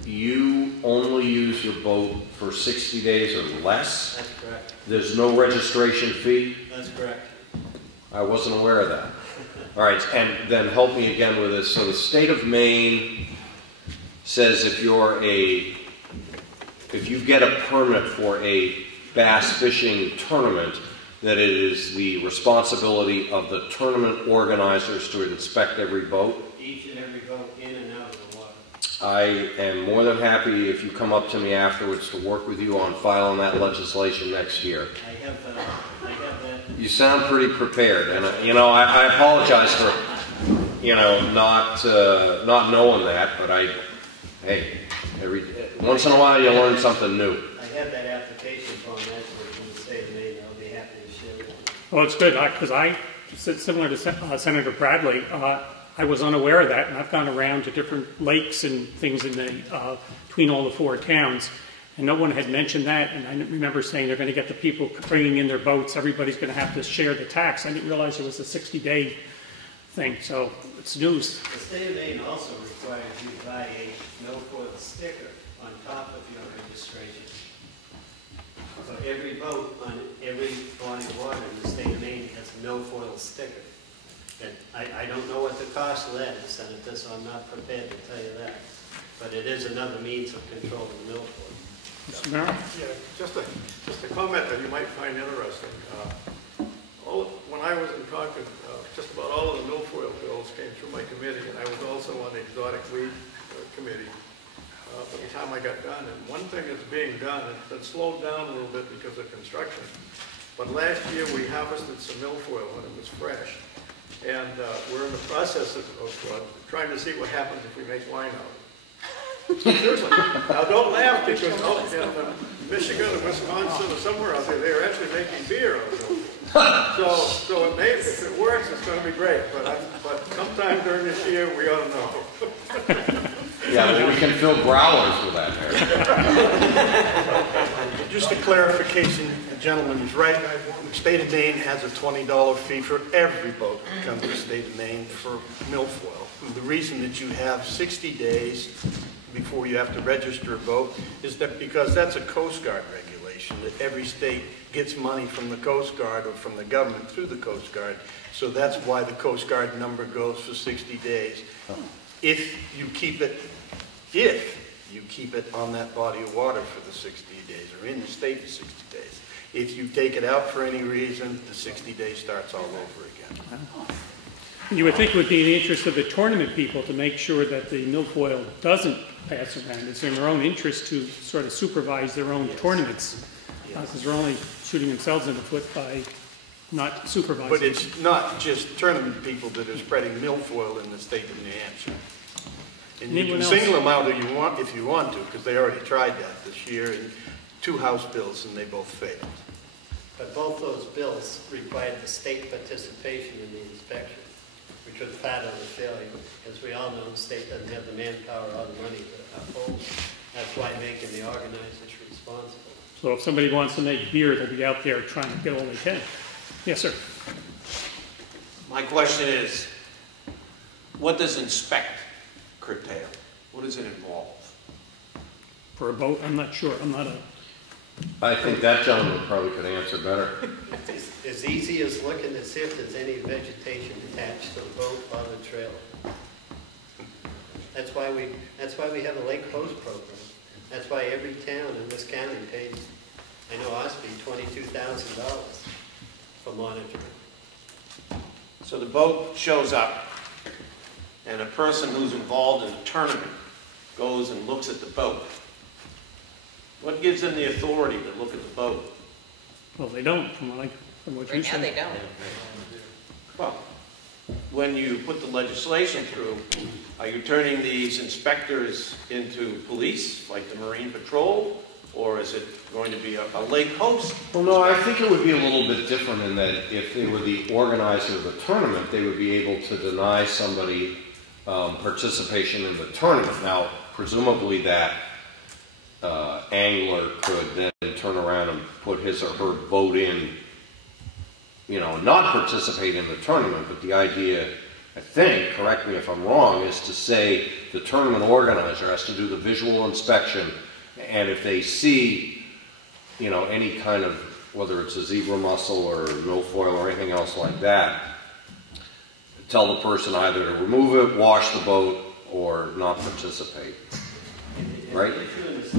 you only use your boat for 60 days or less, that's correct. There's no registration fee? That's correct. I wasn't aware of that. All right, and then help me again with this. So the state of Maine says if you get a permit for a bass fishing tournament, that it is the responsibility of the tournament organizers to inspect every boat? Each and every boat in and out of the water. I am more than happy if you come up to me afterwards to work with you on filing that legislation next year. I have that. You sound pretty prepared, and you know, I apologize for, you know, not knowing that, but hey, once in a while you learn something new. I have that application form actually from the state of Maine. I'll be happy to share it. Well, it's good, because similar to Senator Bradley, I was unaware of that, and I've gone around to different lakes and things in the between all the four towns, and no one had mentioned that, and I remember saying they're going to get the people bringing in their boats, everybody's going to have to share the tax. I didn't realize it was a 60-day thing, so it's news. The state of Maine also requires you to buy a milfoil sticker on top of your registration. So every boat on every body of water in the state of Maine has a milfoil sticker. And I don't know what the cost of that is, Senator, so I'm not prepared to tell you that. But it is another means of controlling the milfoil. Yeah, just a comment that you might find interesting. When I was in Concord, just about all of the milfoil bills came through my committee, and I was also on the exotic weed committee by the time I got done. And one thing that's being done, it's been slowed down a little bit because of construction, but last year we harvested some milfoil when it was fresh. And we're in the process of trying to see what happens if we make wine out of it. Seriously. Now don't laugh, because in Michigan or Wisconsin or somewhere out there, they're actually making beer out of it. So it may, if it works, it's going to be great. But sometime during this year, we ought to know. Yeah, we can fill growlers with that. Just a clarification, the gentleman is right. The state of Maine has a $20 fee for every boat that comes to the state of Maine for milfoil. The reason that you have 60 days before you have to register a boat is that because that's a Coast Guard regulation, that every state gets money from the Coast Guard or from the government through the Coast Guard. So that's why the Coast Guard number goes for 60 days. If you keep it on that body of water for the 60 days, or in the state for 60 days. If you take it out for any reason, the 60 days starts all over again. You would think it would be in the interest of the tournament people to make sure that the milfoil doesn't pass around. It's in their own interest to sort of supervise their own tournaments, because they're only shooting themselves in the foot by not supervising. But it's not just tournament people that are spreading milfoil in the state of New Hampshire. And you can single them out if you want to, because they already tried that this year in 2 House bills and they both failed. But both those bills required the state participation in the inspection, which was part of the failure. As we all know, the state doesn't have the manpower or the money to uphold. That's why making the organizers responsible. So if somebody wants to make beer, they'll be out there trying to get all they can. Yes, sir. My question is, what does inspect curtail? What does it involve? For a boat, I'm not sure. I'm not a... I think that gentleman probably could answer better. It's as easy as looking to see if there's any vegetation attached to the boat or the trailer. That's why we have a lake host program. That's why every town in this county pays, I know Ossipee, $22,000 for monitoring. So the boat shows up, and a person who's involved in a tournament goes and looks at the boat. What gives them the authority to look at the boat? Well, they don't, from what you said. Right now they don't. Well, when you put the legislation through, are you turning these inspectors into police, like the Marine Patrol, or is it going to be a lake host? Well, no, I think it would be a little bit different in that if they were the organizer of the tournament, they would be able to deny somebody participation in the tournament. Now, presumably that angler could then turn around and put his or her boat in, you know, not participate in the tournament, but the idea, I think, correct me if I'm wrong, is to say the tournament organizer has to do the visual inspection, and if they see, you know, any kind of, whether it's a zebra mussel or milfoil or anything else like that, tell the person either to remove it, wash the boat, or not participate. Right? That's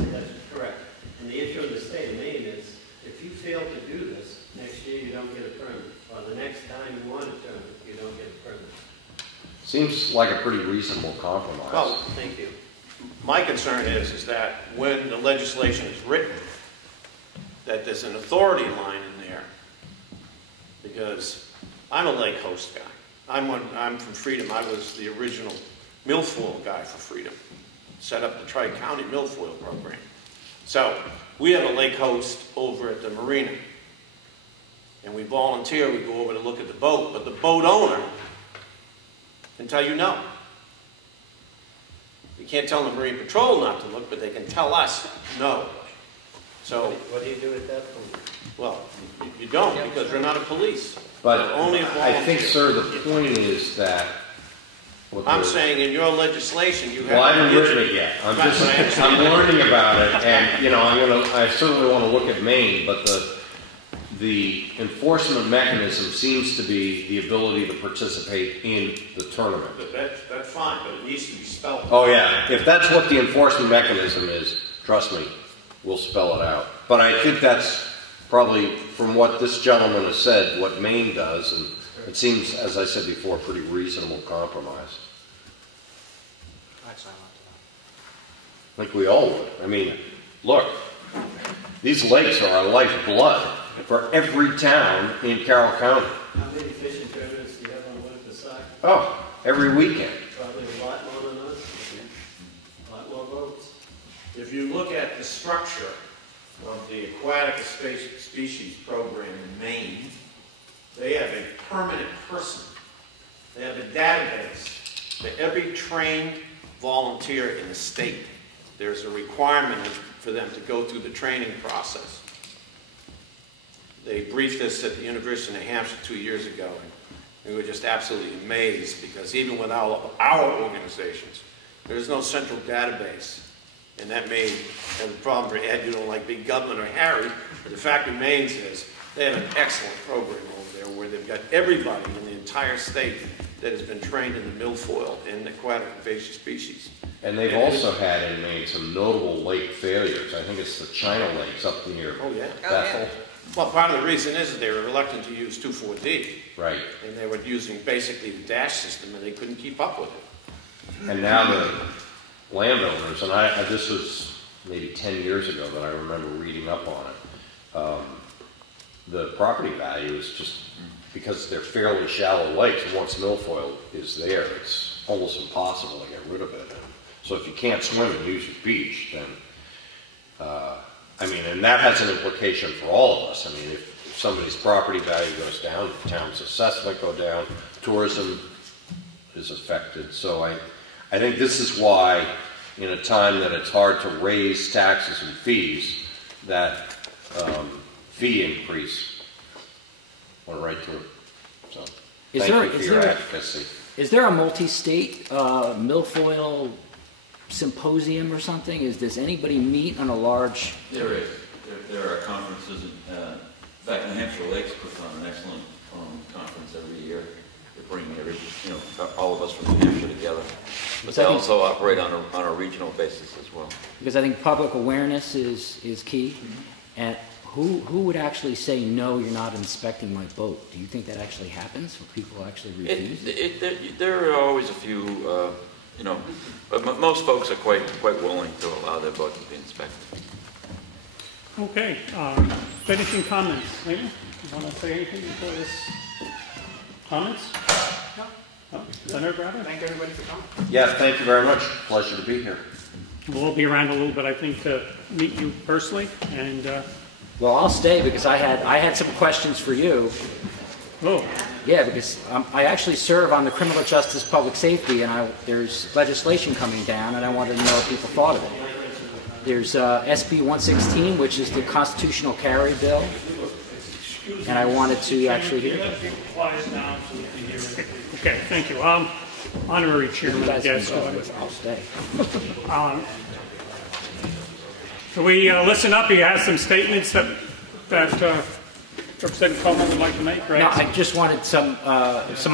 correct. And the issue in the state of Maine is, if you fail to do this, next year you don't get a permit. Or the next time you want a permit, you don't get a permit. Seems like a pretty reasonable compromise. Well, thank you. My concern is that when the legislation is written, that there's an authority line in there, because I'm a lake host guy. I'm from Freedom. I was the original milfoil guy for Freedom. Set up the Tri-County milfoil program. So we have a lake host over at the marina, and we volunteer. We go over to look at the boat, but the boat owner can tell you no. You can't tell the Marine Patrol not to look, but they can tell us no. So what do you do at that point? Well, you don't, because we're not a police. But only a I think, sir, the point is that... I'm saying in your legislation you have... Well, I haven't written it yet. I'm learning about it, and, you know, I certainly want to look at Maine, but the enforcement mechanism seems to be the ability to participate in the tournament. But that's fine, but it needs to be spelled out. Oh, yeah. If that's what the enforcement mechanism is, trust me, we'll spell it out. But I think that's probably, from what this gentleman has said, what Maine does, and it seems, as I said before, a pretty reasonable compromise. I think we all would. I mean, look, these lakes are our lifeblood for every town in Carroll County. How many fishing tournaments do you have on Winter side? Oh, every weekend. Probably a lot more than us. A lot more boats. If you look at the structure of the aquatic species program in Maine, they have a permanent person. They have a database for every trained volunteer in the state. There's a requirement for them to go through the training process. They briefed us at the University of New Hampshire 2 years ago, and we were just absolutely amazed because even with all of our organizations, there is no central database. And that may have a problem for Ed, you don't like big government, or Harry, but the fact remains is they have an excellent program over there where they've got everybody in the entire state that has been trained in the milfoil and aquatic invasive species. And they've also had in Maine some notable lake failures. I think it's the China Lakes up near Bethel. Well, part of the reason is that they were reluctant to use 2,4-D. Right. And they were using basically the DASH system, and they couldn't keep up with it. And now the landowners, and this was maybe 10 years ago that I remember reading up on it, the property value is just, because they're fairly shallow lakes, once milfoil is there, it's almost impossible to get rid of it. So if you can't swim and use your beach, then, I mean, and that has an implication for all of us. I mean, if somebody's property value goes down, the town's assessment go down, tourism is affected. So I think this is why, in a time that it's hard to raise taxes and fees, that fee increase went right through. So thank you for your advocacy. Is there a multi-state milfoil symposium or something? Does anybody meet on a large... There is. There are conferences. In fact, New Hampshire Lakes puts on an excellent conference every year. They bring all of us from New Hampshire together. But they also operate on a regional basis as well. Because I think public awareness is key. And who would actually say, no, you're not inspecting my boat? Do you think that actually happens? Will people actually refuse? There are always a few, but most folks are quite willing to allow their boat to be inspected. Okay. Finishing comments. Lino, you want to say anything before this? Comments? No. Senator Bradley? Thank everybody for coming. Yeah, thank you very much. Pleasure to be here. We'll be around a little bit, I think, to meet you personally. And well, I'll stay because I had some questions for you. Oh. Yeah, because I actually serve on the Criminal Justice Public Safety, and there's legislation coming down, and I wanted to know what people thought of it. There's SB 116, which is the constitutional carry bill, and I wanted to actually hear it. Okay, thank you. Honorary Chairman, I guess. I'll stay. So we listen up. He has some statements that Representative Comeau would like to make, right? No, I just wanted some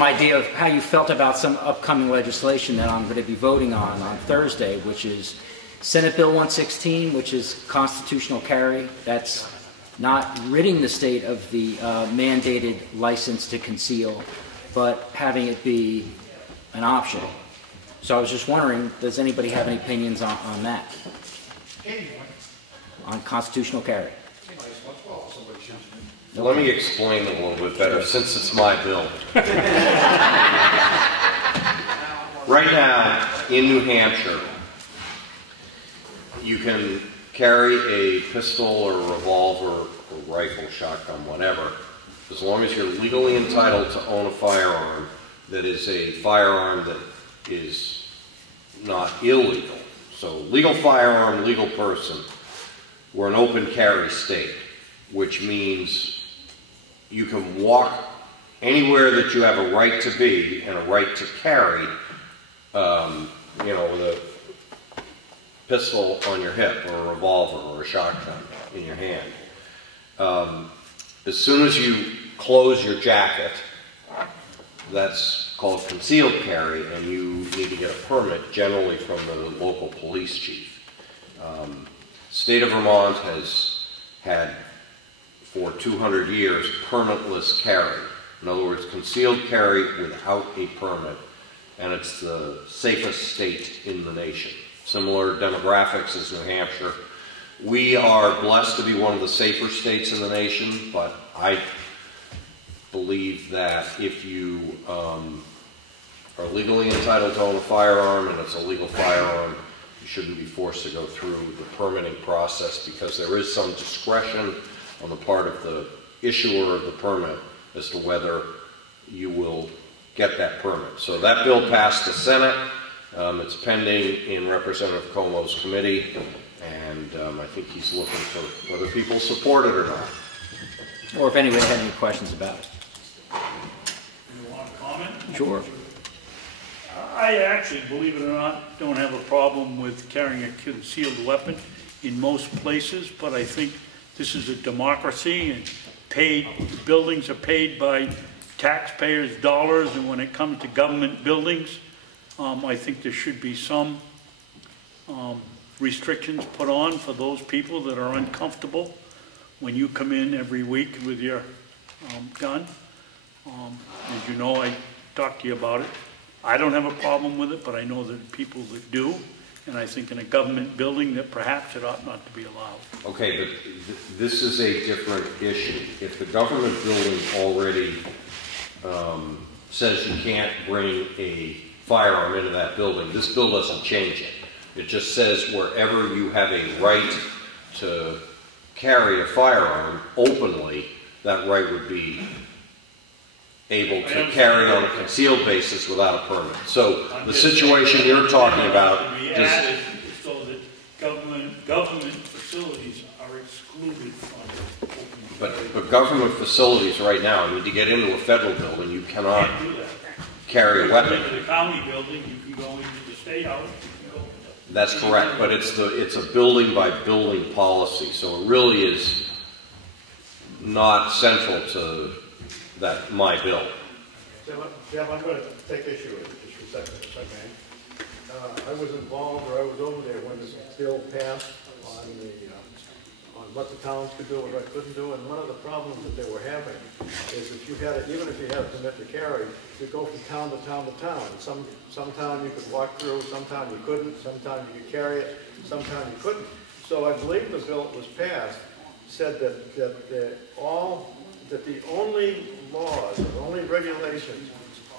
idea of how you felt about some upcoming legislation that I'm going to be voting on Thursday, which is Senate Bill 116, which is constitutional carry. That's not ridding the state of the mandated license to conceal, but having it be an option. So I was just wondering, does anybody have any opinions on that? On constitutional carry? Let me explain a little bit better, since it's my bill. Right now, in New Hampshire, you can carry a pistol or a revolver or rifle, shotgun, whatever, as long as you're legally entitled to own a firearm that is a firearm that is not illegal. So legal firearm, legal person. We're an open carry state, which means you can walk anywhere that you have a right to be and a right to carry, with a pistol on your hip or a revolver or a shotgun in your hand. As soon as you close your jacket, that's called concealed carry, and you need to get a permit, generally from the local police chief. State of Vermont has had, for 200 years, permitless carry. In other words, concealed carry without a permit, and it's the safest state in the nation. Similar demographics as New Hampshire. We are blessed to be one of the safer states in the nation, but I believe that if you are legally entitled to own a firearm and it's a legal firearm, you shouldn't be forced to go through the permitting process, because there is some discretion on the part of the issuer of the permit as to whether you will get that permit. So that bill passed the Senate. It's pending in Representative Comeau's committee, and I think he's looking for whether people support it or not. or if anybody had any questions about it. You want to comment? Sure. I actually, believe it or not, don't have a problem with carrying a concealed weapon in most places, but I think this is a democracy, and buildings are paid by taxpayers' dollars, and when it comes to government buildings, I think there should be some restrictions put on for those people that are uncomfortable when you come in every week with your gun. As you know, I talked to you about it. I don't have a problem with it, but I know that people that do, and I think in a government building that perhaps it ought not to be allowed. Okay, but this is a different issue. If the government building already says you can't bring a firearm into that building, this bill doesn't change it. It just says wherever you have a right to carry a firearm openly, that right would be able to carry on a concealed basis without a permit. So the situation you're talking about is added so that government facilities are excluded from open. But government facilities right now, I mean, to get into a federal building, you cannot carry a weapon. Into the county building, you can go into the state house. That's correct, but it's a building by building policy, so it really is not central to my bill. Jim, I'm going to take issue with it just for a second, if I may. I was involved, or I was over there when this bill passed on what the towns could do and what couldn't do, and one of the problems that they were having is if you had even if you had a permit to carry, you go from town to town to town. Some town you could walk through, some town you couldn't, sometime you could carry it, sometime you couldn't. So I believe the bill that was passed said that the only laws, the only regulations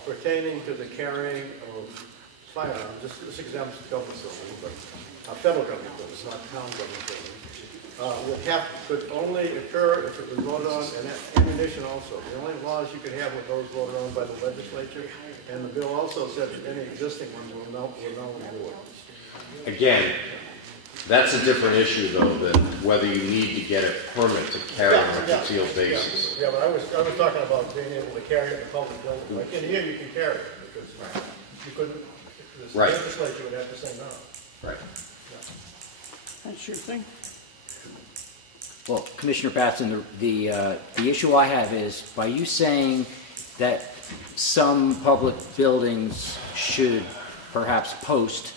pertaining to the carrying of firearms, this exempts government buildings, but federal government buildings, not town government buildings, could only occur if it was voted on, and ammunition also. The only laws you could have were those voted on by the legislature, and the bill also said that any existing ones will null and void. Again, that's a different issue, though, than whether you need to get a permit to carry on a concealed basis. Yeah, but I was talking about being able to carry it in public buildings. Like in here, you can carry it because you couldn't. The legislature would have to say no. Right. That's your thing. Well, Commissioner Batson, the issue I have is by you saying that some public buildings should perhaps post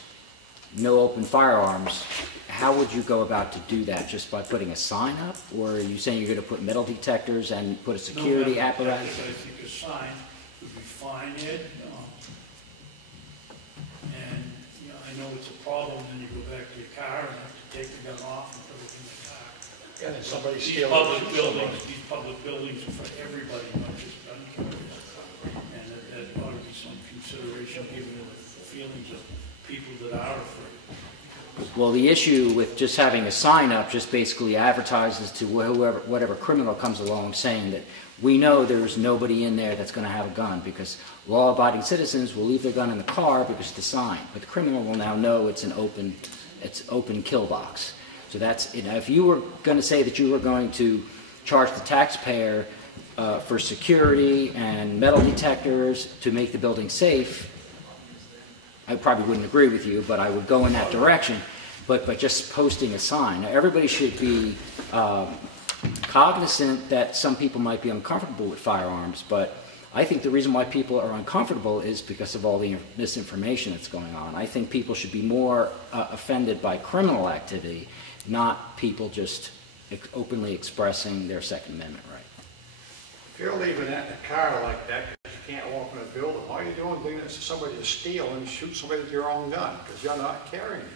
no open firearms, how would you go about to do that? Just by putting a sign up? Or are you saying you're going to put metal detectors and put a security apparatus? I think a sign would be fine, Ed. And you know, I know it's a problem when you go back to your car and have to take the gun off and put it in the car. And then somebody These public buildings are for everybody, not just gun carriers. And that ought to be some consideration given to the feelings of people that are afraid. Well, the issue with just having a sign up just basically advertises to whatever criminal comes along saying that we know there's nobody in there that's going to have a gun because law-abiding citizens will leave their gun in the car because of the sign. But the criminal will now know it's an open kill box. So that's, if you were going to say that you were going to charge the taxpayer for security and metal detectors to make the building safe, I probably wouldn't agree with you, but I would go in that direction. But just posting a sign. Now, everybody should be cognizant that some people might be uncomfortable with firearms, but I think the reason why people are uncomfortable is because of all the misinformation that's going on. I think people should be more offended by criminal activity, not people just openly expressing their Second Amendment right. If you're leaving that in a car like that because you can't walk in a building, all you're doing is leaving it to somebody to steal and shoot somebody with your own gun because you're not carrying it.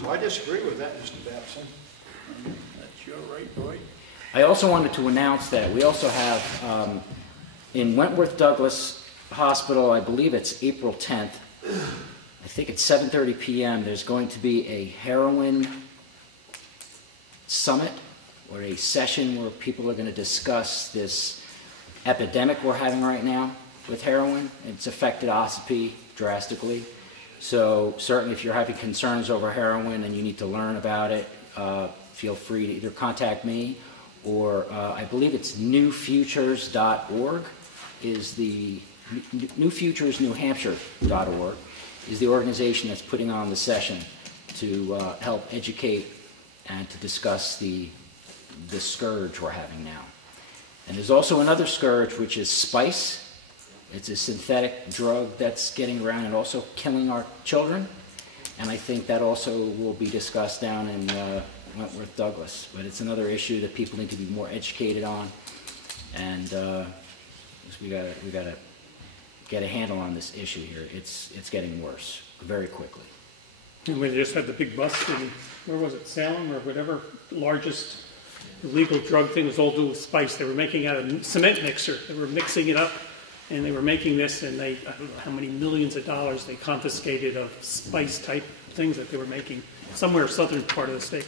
So I disagree with that, Mr. Batson. That's your right, Roy. I also wanted to announce that we also have in Wentworth Douglas Hospital, I believe it's April 10th, I think it's 7:30 p.m., there's going to be a heroin summit or a session where people are going to discuss this epidemic we're having right now with heroin. It's affected Ossipee drastically. So certainly if you're having concerns over heroin and you need to learn about it, feel free to either contact me or I believe it's newfutures.org is the newfuturesnewhampshire.org is the organization that's putting on the session to help educate and to discuss the scourge we're having now. And there's also another scourge, which is spice. It's a synthetic drug that's getting around and also killing our children. And I think that also will be discussed down in Wentworth Douglas. But it's another issue that people need to be more educated on. And we got to get a handle on this issue here. It's getting worse very quickly. And we just had the big bust in, where was it, Salem or whatever, largest illegal drug thing was all to do with spice. They were making out a cement mixer. They were mixing it up, and they were making this, and I don't know how many millions of dollars they confiscated of spice-type things that they were making somewhere southern part of the state.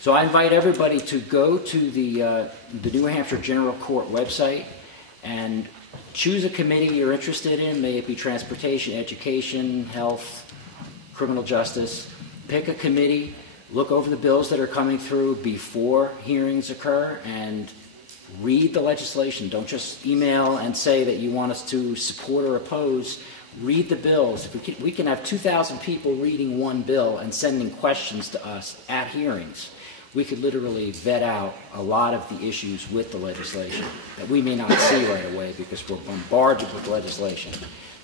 So I invite everybody to go to the New Hampshire General Court website and choose a committee you're interested in, may it be transportation, education, health, criminal justice. Pick a committee, look over the bills that are coming through before hearings occur, and read the legislation. Don't just email and say that you want us to support or oppose. Read the bills. If we can have 2,000 people reading one bill and sending questions to us at hearings, we could literally vet out a lot of the issues with the legislation that we may not see right away because we're bombarded with legislation.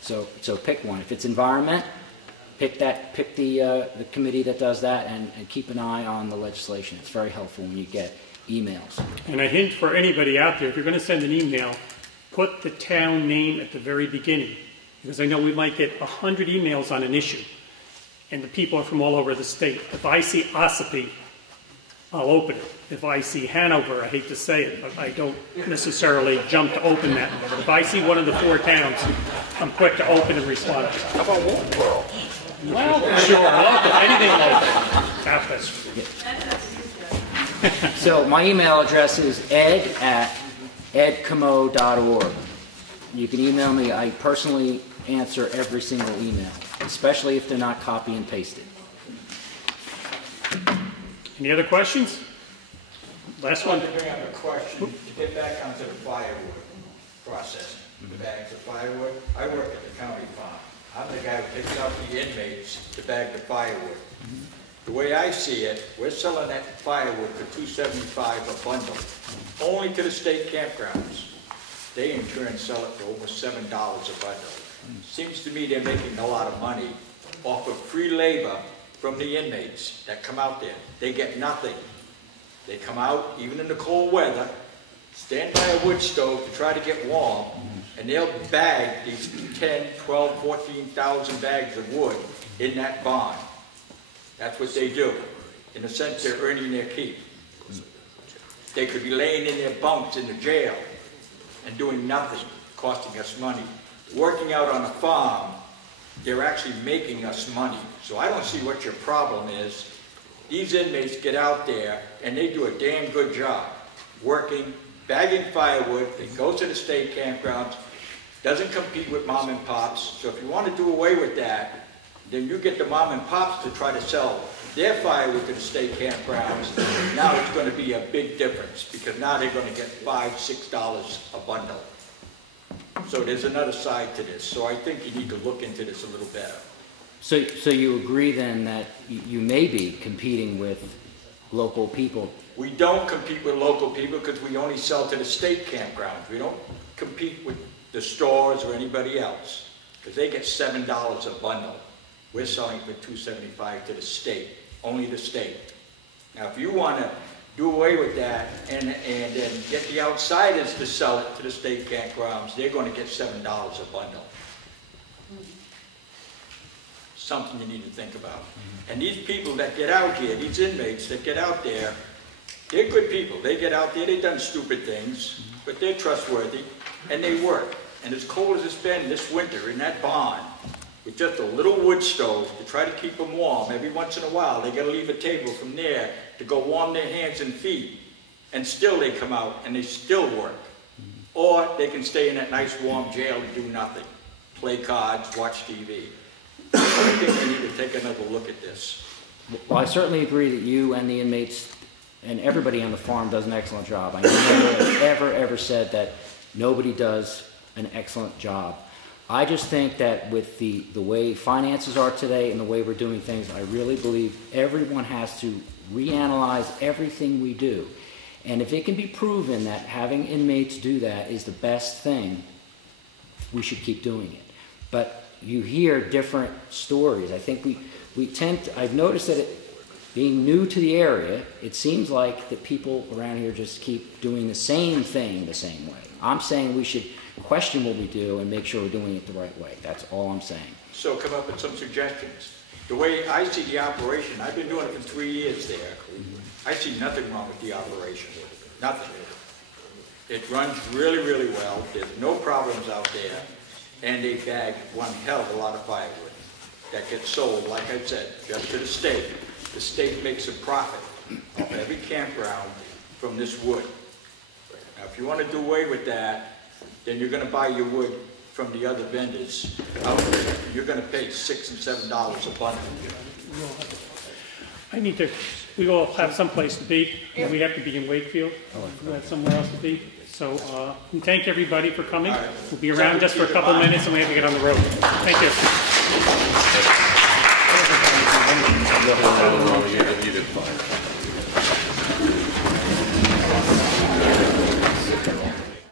So pick one. If it's environment, pick the committee that does that, and keep an eye on the legislation. It's very helpful when you get emails. And a hint for anybody out there, if you're going to send an email, put the town name at the very beginning. Because I know we might get 100 emails on an issue, and the people are from all over the state. If I see Ossipee, I'll open it. If I see Hanover, I hate to say it, but I don't necessarily jump to open that. But if I see one of the 4 towns, I'm quick to open and respond. How about Wolfboro? Well, sure, local, anything local. So my email address is ed@edcomeau.org. You can email me. I personally answer every single email, especially if they're not copy and pasted. Any other questions? Last one. I wanted to bring up a question to get back onto the firewood process. The bags of firewood. I work at the county farm. I'm the guy who picks up the inmates to bag the firewood. The way I see it, we're selling that firewood for $2.75 a bundle, only to the state campgrounds. They in turn sell it for over $7 a bundle. Seems to me they're making a lot of money off of free labor from the inmates that come out there. They get nothing. They come out, even in the cold weather, stand by a wood stove to try to get warm, and they'll bag these 10, 12, 14,000 bags of wood in that barn. That's what they do. In a sense, they're earning their keep. They could be laying in their bunks in the jail and doing nothing, costing us money. Working out on a farm, they're actually making us money. So I don't see what your problem is. These inmates get out there and they do a damn good job working, bagging firewood. They go to the state campgrounds, doesn't compete with mom and pops. So if you want to do away with that, then you get the mom and pops to try to sell their firewood to the state campgrounds. Now it's going to be a big difference because now they're going to get $5, $6 a bundle. So there's another side to this. So I think you need to look into this a little better. So you agree then that you may be competing with local people? We don't compete with local people because we only sell to the state campgrounds. We don't compete with the stores or anybody else because they get $7 a bundle. We're selling for $2.75 to the state, only the state. Now, if you want to do away with that and then get the outsiders to sell it to the state campgrounds, they're going to get $7 a bundle. Something you need to think about. And these people that get out here, these inmates that get out there, they're good people. They get out there, they've done stupid things, but they're trustworthy, and they work. And as cold as it's been this winter in that barn, with just a little wood stove to try to keep them warm, every once in a while they got to leave a table from there to go warm their hands and feet, and still they come out and they still work. Or they can stay in that nice warm jail and do nothing, play cards, watch TV. I think we need to take another look at this. Well, I certainly agree that you and the inmates and everybody on the farm does an excellent job. I never, ever said that nobody does an excellent job. I just think that with the way finances are today and the way we're doing things, I really believe everyone has to reanalyze everything we do. And if it can be proven that having inmates do that is the best thing, we should keep doing it. But you hear different stories. I think we tend to, I've noticed that being new to the area, it seems like that people around here just keep doing the same thing the same way. I'm saying we should question what we do and make sure we're doing it the right way. That's all I'm saying. So come up with some suggestions. The way I see the operation, I've been doing it for 3 years there. I see nothing wrong with the operation. Nothing. It runs really, really well. There's no problems out there. And they bag one hell of a lot of firewood that gets sold, like I said, just to the state. The state makes a profit off every campground from this wood. Now, if you want to do away with that, then you're going to buy your wood from the other vendors out there. You're going to pay $6 and $7 a bundle. We all have someplace to be, and we have to be in Wakefield. We have somewhere else to be. So we thank everybody for coming. We'll be around just for a couple minutes, and we have to get on the road. Thank you.